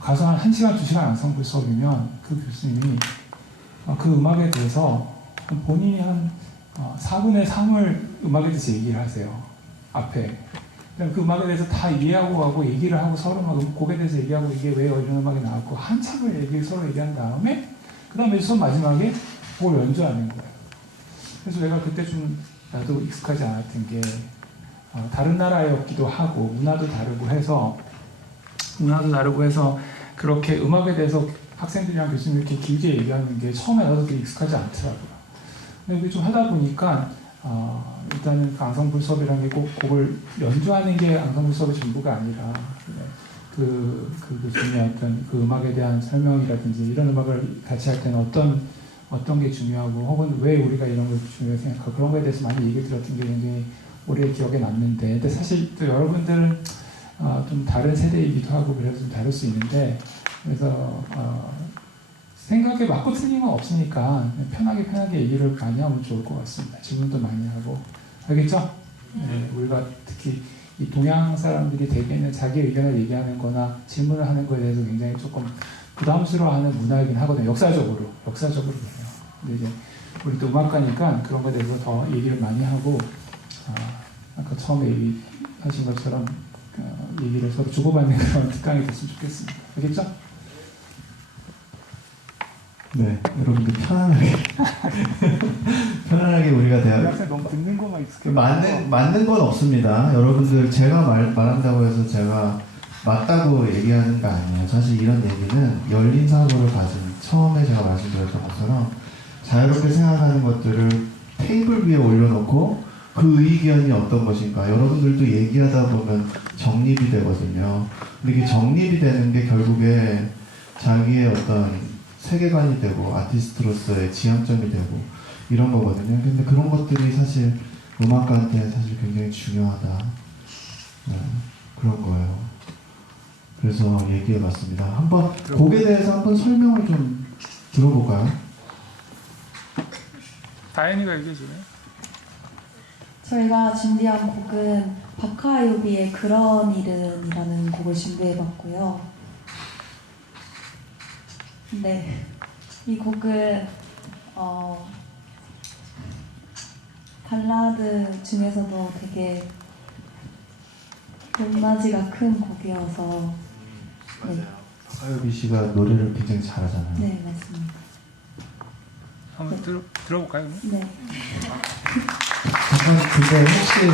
가서 한 1시간, 2시간 앙상블 수업이면 그 교수님이 그 음악에 대해서 본인이 한 4분의 3을 음악에 대해서 얘기를 하세요. 앞에. 그 음악에 대해서 다 이해하고 가고 얘기를 하고 서로 막 곡에 대해서 얘기하고 이게 왜 이런 음악이 나왔고 한참을 서로 얘기한 다음에 그 다음에 수업 마지막에 그걸 연주하는 거예요. 그래서 내가 그때 좀 나도 익숙하지 않았던 게 다른 나라였기도 하고 문화도 다르고 해서 그렇게 음악에 대해서 학생들이랑 교수님이 이렇게 길게 얘기하는 게 처음에 나도 되게 익숙하지 않더라고요. 근데 이게 좀 하다 보니까 일단은 그 앙상블 수업이라는 게 꼭 곡을 연주하는 게 앙상블 수업의 전부가 아니라 그 교수님의 어떤 그 음악에 대한 설명이라든지 이런 음악을 같이 할 때는 어떤 게 중요하고 혹은 왜 우리가 이런 걸 중요하게 생각하고 그런 거에 대해서 많이 얘기 들었던 게 굉장히 오래 기억에 남는데, 근데 사실 또 여러분들은 좀 다른 세대이기도 하고 그래서 좀 다를 수 있는데, 그래서 생각에 맞고 틀린 건 없으니까 편하게 얘기를 많이 하면 좋을 것 같습니다. 질문도 많이 하고. 알겠죠? 네, 우리가 특히 이 동양 사람들이 대개는 자기 의견을 얘기하는 거나 질문을 하는 거에 대해서 굉장히 조금 부담스러워하는 문화이긴 하거든요. 역사적으로 그래요. 근데 이제 우리 또 음악가니까 그런 거에 대해서 더 얘기를 많이 하고, 아까 처음에 얘기하신 것처럼 얘기를 서로 주고받는 그런 특강이 됐으면 좋겠습니다. 알겠죠? 네, 여러분들 편안하게 편안하게 우리가 대화. 학생 너무 듣는 것만 익숙해. 맞는 건 없습니다. 여러분들 제가 말한다고 해서 제가 맞다고 얘기하는 거 아니에요. 사실 이런 얘기는 열린 사고를 가진, 처음에 제가 말씀드렸던 것처럼 자유롭게 생각하는 것들을 테이블 위에 올려놓고 그 의견이 어떤 것인가, 여러분들도 얘기하다 보면 정립이 되거든요. 근데 이게 정립이 되는 게 결국에 자기의 어떤 세계관이 되고 아티스트로서의 지향점이 되고 이런 거거든요. 근데 그런 것들이 사실 음악가한테 사실 굉장히 중요하다. 네, 그런 거예요. 그래서 얘기해봤습니다. 한번 곡에 대해서 한번 설명을 좀 들어볼까요? 다현이가 얘기해 주네. 저희가 준비한 곡은 박하요비의 그런 일은이라는 곡을 준비해봤고요. 네, 이 곡은 발라드 중에서도 되게 높낮이가 큰 곡이어서 네, 박하요비 씨가 노래를 굉장히 잘하잖아요. 네 맞습니다. 한번 들어볼까요? 네. 잠깐 근데 혹시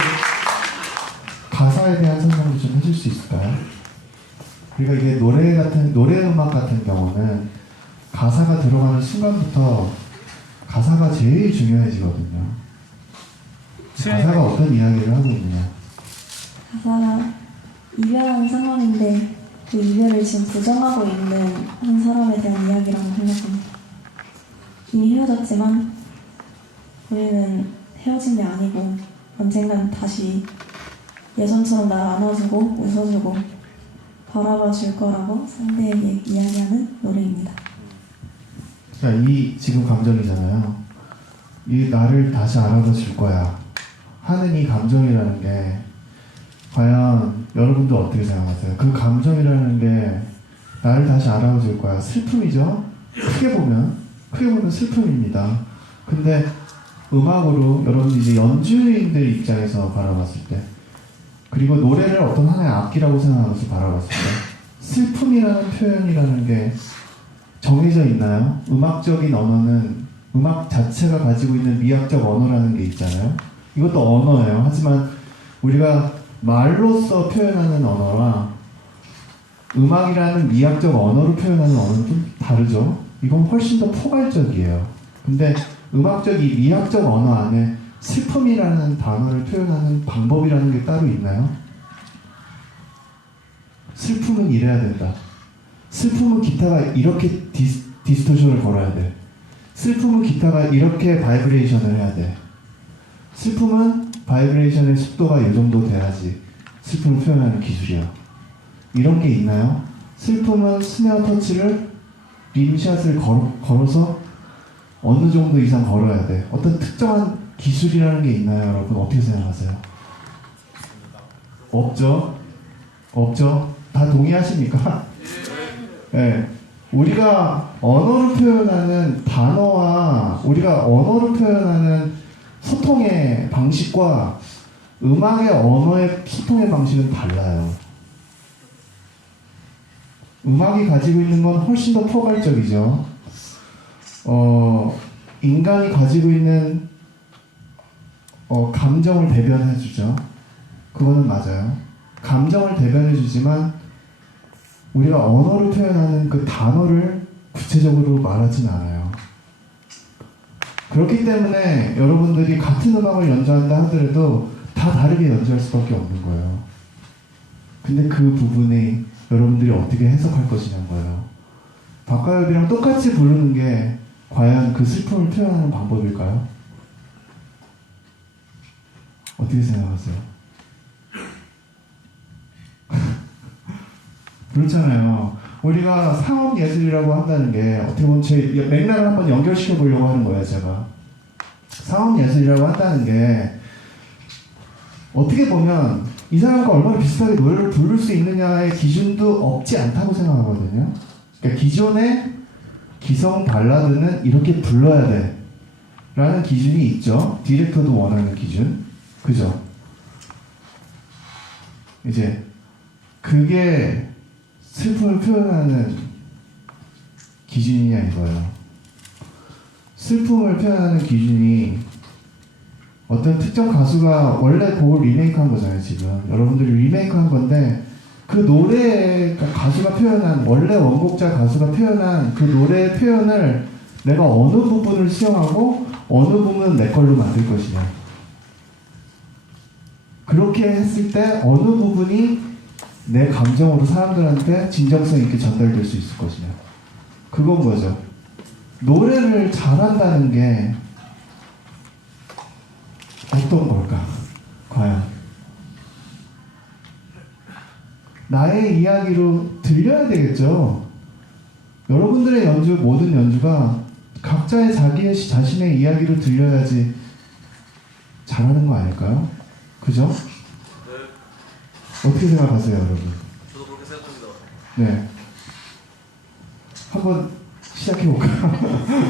가사에 대한 설명을 좀 해줄 수 있을까요? 그러니까 이게 노래 음악 같은 경우는 가사가 들어가는 순간부터 가사가 제일 중요해지거든요. 가사가 어떤 이야기를 하고 있느냐. 가사가 이별하는 상황인데 그 이별을 지금 부정하고 있는 한 사람에 대한 이야기라고 생각합니다. 이미 헤어졌지만 우리는 헤어진 게 아니고 언젠간 다시 예전처럼 날 안아주고 웃어주고 바라봐 줄 거라고 상대에게 이야기하는 노래입니다. 자, 이 지금 감정이잖아요. 이 나를 다시 알아봐 줄 거야 하는 이 감정이라는 게 과연 여러분들 어떻게 생각하세요? 그 감정이라는 게 나를 다시 알아봐 줄 거야. 슬픔이죠? 크게 보면 슬픔입니다. 근데 음악으로 여러분들 이제 연주인들 입장에서 바라봤을 때, 그리고 노래를 어떤 하나의 악기라고 생각하면서 바라봤을 때 슬픔이라는 표현이라는 게 정해져 있나요? 음악적인 언어는 음악 자체가 가지고 있는 미학적 언어라는 게 있잖아요. 이것도 언어예요. 하지만 우리가 말로써 표현하는 언어와 음악이라는 미학적 언어로 표현하는 언어는 좀 다르죠. 이건 훨씬 더 포괄적이에요. 근데 음악적 이 미학적 언어 안에 슬픔이라는 단어를 표현하는 방법이라는 게 따로 있나요? 슬픔은 이래야 된다. 슬픔은 기타가 이렇게 디스토션을 걸어야 돼. 슬픔은 기타가 이렇게 바이브레이션을 해야 돼. 슬픔은 바이브레이션의 속도가 이 정도 돼야지 슬픔을 표현하는 기술이야. 이런 게 있나요? 슬픔은 스네어 터치를 림샷을 걸어서 어느 정도 이상 걸어야 돼. 어떤 특정한 기술이라는 게 있나요? 여러분 어떻게 생각하세요? 없죠? 다 동의하십니까? 네. 우리가 언어로 표현하는 단어와 우리가 언어로 표현하는 소통의 방식과 음악의 언어의 소통의 방식은 달라요. 음악이 가지고 있는 건 훨씬 더 포괄적이죠. 인간이 가지고 있는 감정을 대변해주죠. 그거는 맞아요. 감정을 대변해주지만 우리가 언어로 표현하는 그 단어를 구체적으로 말하진 않아요. 그렇기 때문에 여러분들이 같은 음악을 연주한다 하더라도 다 다르게 연주할 수밖에 없는 거예요. 근데 그 부분이 여러분들이 어떻게 해석할 것이냐는 거예요. 박하엽이랑 똑같이 부르는 게 과연 그 슬픔을 표현하는 방법일까요? 어떻게 생각하세요? 그렇잖아요. 우리가 상업 예술이라고 한다는 게 어떻게 보면 제 맥락을 한번 연결시켜 보려고 하는 거예요, 제가. 상업 예술이라고 한다는 게 어떻게 보면 이 사람과 얼마나 비슷하게 노래를 부를 수 있느냐의 기준도 없지 않다고 생각하거든요. 그러니까 기존의 기성 발라드는 이렇게 불러야 돼 라는 기준이 있죠. 디렉터도 원하는 기준. 그죠? 이제 그게 슬픔을 표현하는 기준이냐 이거예요. 슬픔을 표현하는 기준이 어떤 특정 가수가 원래 곡을 리메이크한 거잖아요. 지금 여러분들이 리메이크한 건데 그 노래 가수가 표현한 원래 원곡자 가수가 표현한 그 노래의 표현을 내가 어느 부분을 수용하고 어느 부분은 내 걸로 만들 것이냐. 그렇게 했을 때 어느 부분이 내 감정으로 사람들한테 진정성 있게 전달될 수 있을 것이냐. 그건 뭐죠? 노래를 잘한다는 게 어떤 걸까? 과연 나의 이야기로 들려야 되겠죠. 여러분들의 연주, 모든 연주가 각자의 자신의 이야기로 들려야지 잘하는 거 아닐까요? 그죠? 네, 어떻게 생각하세요, 여러분? 저도 그렇게 생각합니다. 네. 한번 시작해볼까요?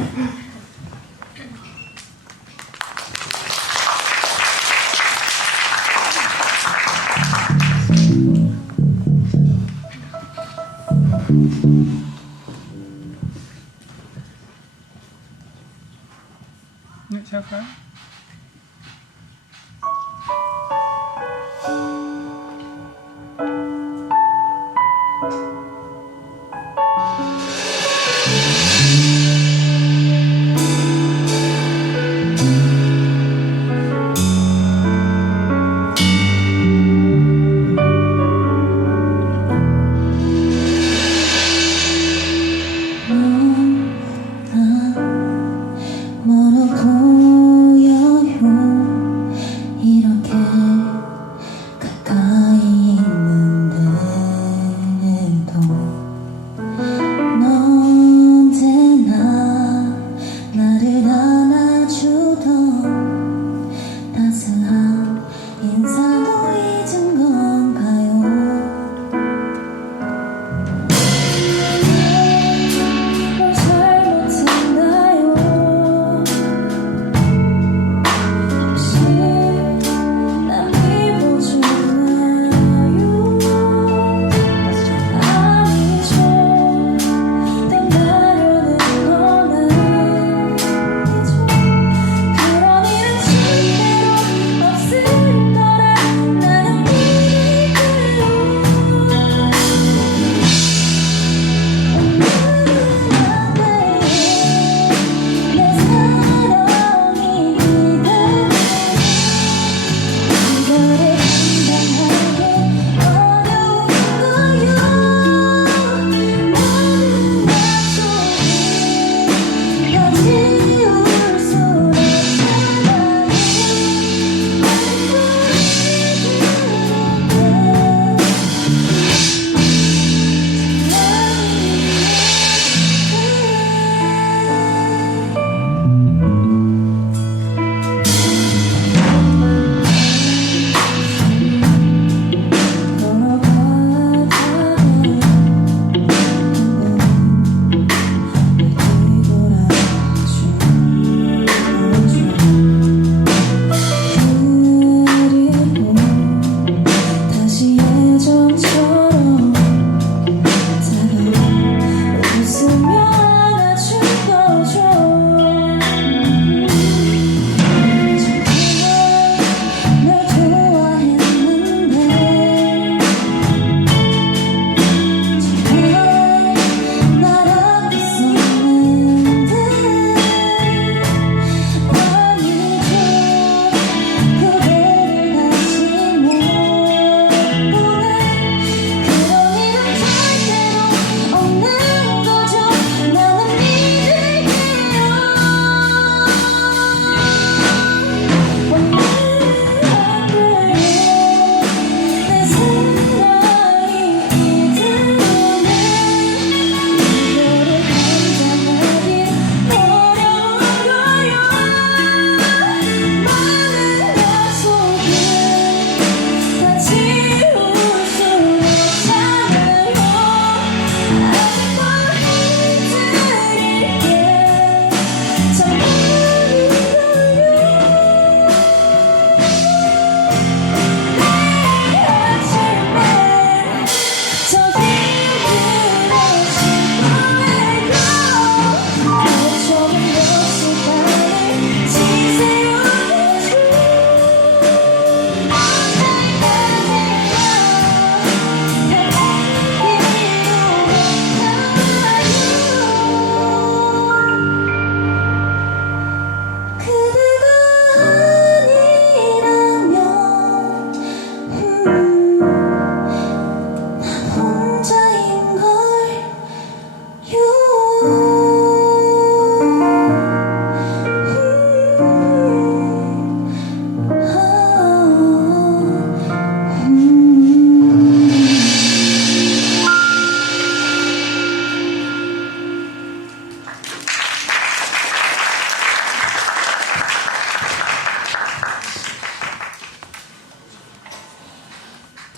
네, 시작할까요? 멀어 보여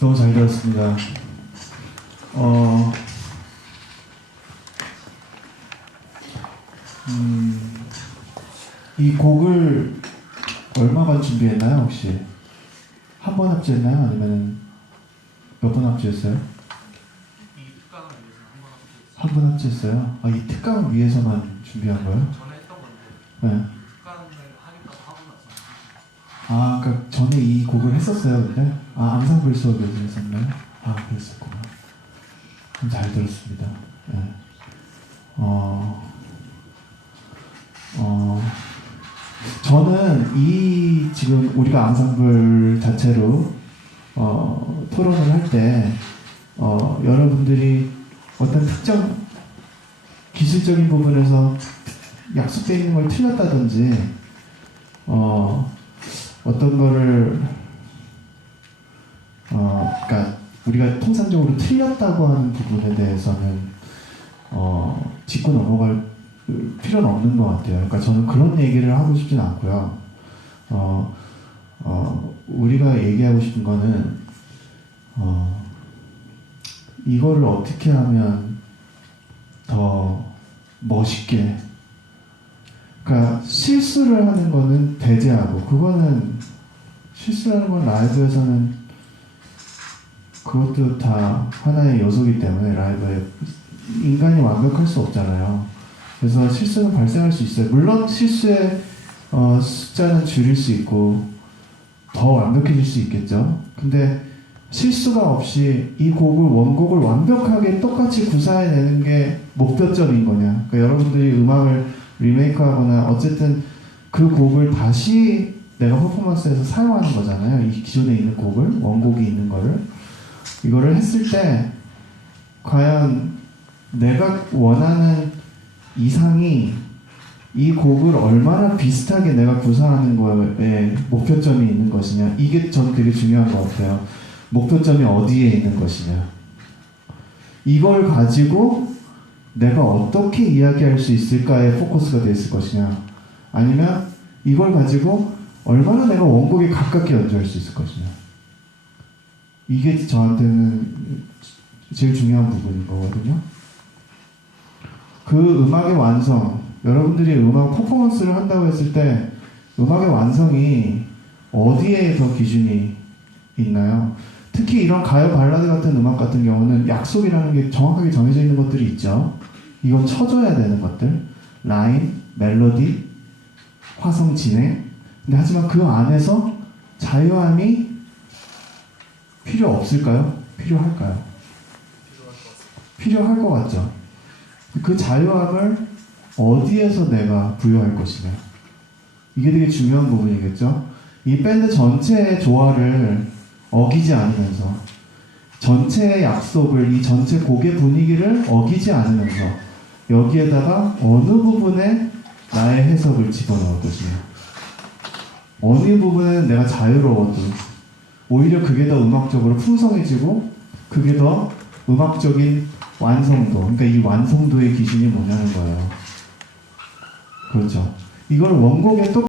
너무 잘 들었습니다. 이 곡을 얼마간 준비했나요, 혹시? 한 번 합주했나요? 아니면 몇 번 합주했어요? 이 특강을 위해서는 한번 합주했어요. 한 번 합주했어요? 아, 이 특강을 위해서만 준비한 거예요? 전에 했던 건데 네. 특강을 하겠다고 하고 나서 아, 그러니까 전에 이 곡을 했었어요, 근데? 아, 앙상블 수업에서 했었나요? 아, 그랬었구나. 잘 들었습니다. 네. 저는 이 지금 우리가 앙상블 자체로 토론을 할 때 여러분들이 어떤 특정 기술적인 부분에서 약속되어 있는 걸 틀렸다든지 어떤 거를 그러니까 우리가 통상적으로 틀렸다고 하는 부분에 대해서는 짚고 넘어갈 필요는 없는 것 같아요. 그러니까 저는 그런 얘기를 하고 싶진 않고요. 우리가 얘기하고 싶은 거는 이거를 어떻게 하면 더 멋있게, 그러니까 실수를 하는 거는 배제하고, 그거는 실수하는 건 라이브에서는 그것도 다 하나의 요소이기 때문에 라이브에 인간이 완벽할 수 없잖아요. 그래서 실수는 발생할 수 있어요. 물론 실수의 숫자는 줄일 수 있고 더 완벽해질 수 있겠죠. 근데 실수가 없이 이 원곡을 완벽하게 똑같이 구사해내는 게 목표점인 거냐. 그러니까 여러분들이 음악을 리메이크하거나 어쨌든 그 곡을 다시 내가 퍼포먼스에서 사용하는 거잖아요. 이 기존에 있는 곡을, 원곡이 있는 거를. 이거를 했을 때 과연 내가 원하는 이상이 이 곡을 얼마나 비슷하게 내가 구사하는 거에 목표점이 있는 것이냐. 이게 저는 되게 중요한 것 같아요. 목표점이 어디에 있는 것이냐. 이걸 가지고 내가 어떻게 이야기할 수 있을까에 포커스가 돼 있을 것이냐. 아니면 이걸 가지고 얼마나 내가 원곡에 가깝게 연주할 수 있을 것이냐. 이게 저한테는 제일 중요한 부분인 거거든요. 그 음악의 완성, 여러분들이 음악 퍼포먼스를 한다고 했을 때 음악의 완성이 어디에 더 기준이 있나요? 특히 이런 가요 발라드 같은 음악 같은 경우는 약속이라는 게 정확하게 정해져 있는 것들이 있죠. 이건 쳐줘야 되는 것들, 라인, 멜로디, 화성 진행. 근데 하지만 그 안에서 자유함이 필요 없을까요? 필요할까요? 필요할 것 같죠. 그 자유함을 어디에서 내가 부여할 것이냐. 이게 되게 중요한 부분이겠죠. 이 밴드 전체의 조화를 어기지 않으면서, 전체의 약속을, 이 전체 곡의 분위기를 어기지 않으면서 여기에다가 어느 부분에 나의 해석을 집어넣을 것이냐. 어느 부분에는 내가 자유로워도 오히려 그게 더 음악적으로 풍성해지고 그게 더 음악적인 완성도, 그러니까 이 완성도의 기준이 뭐냐는 거예요. 그렇죠. 이걸 원곡에 또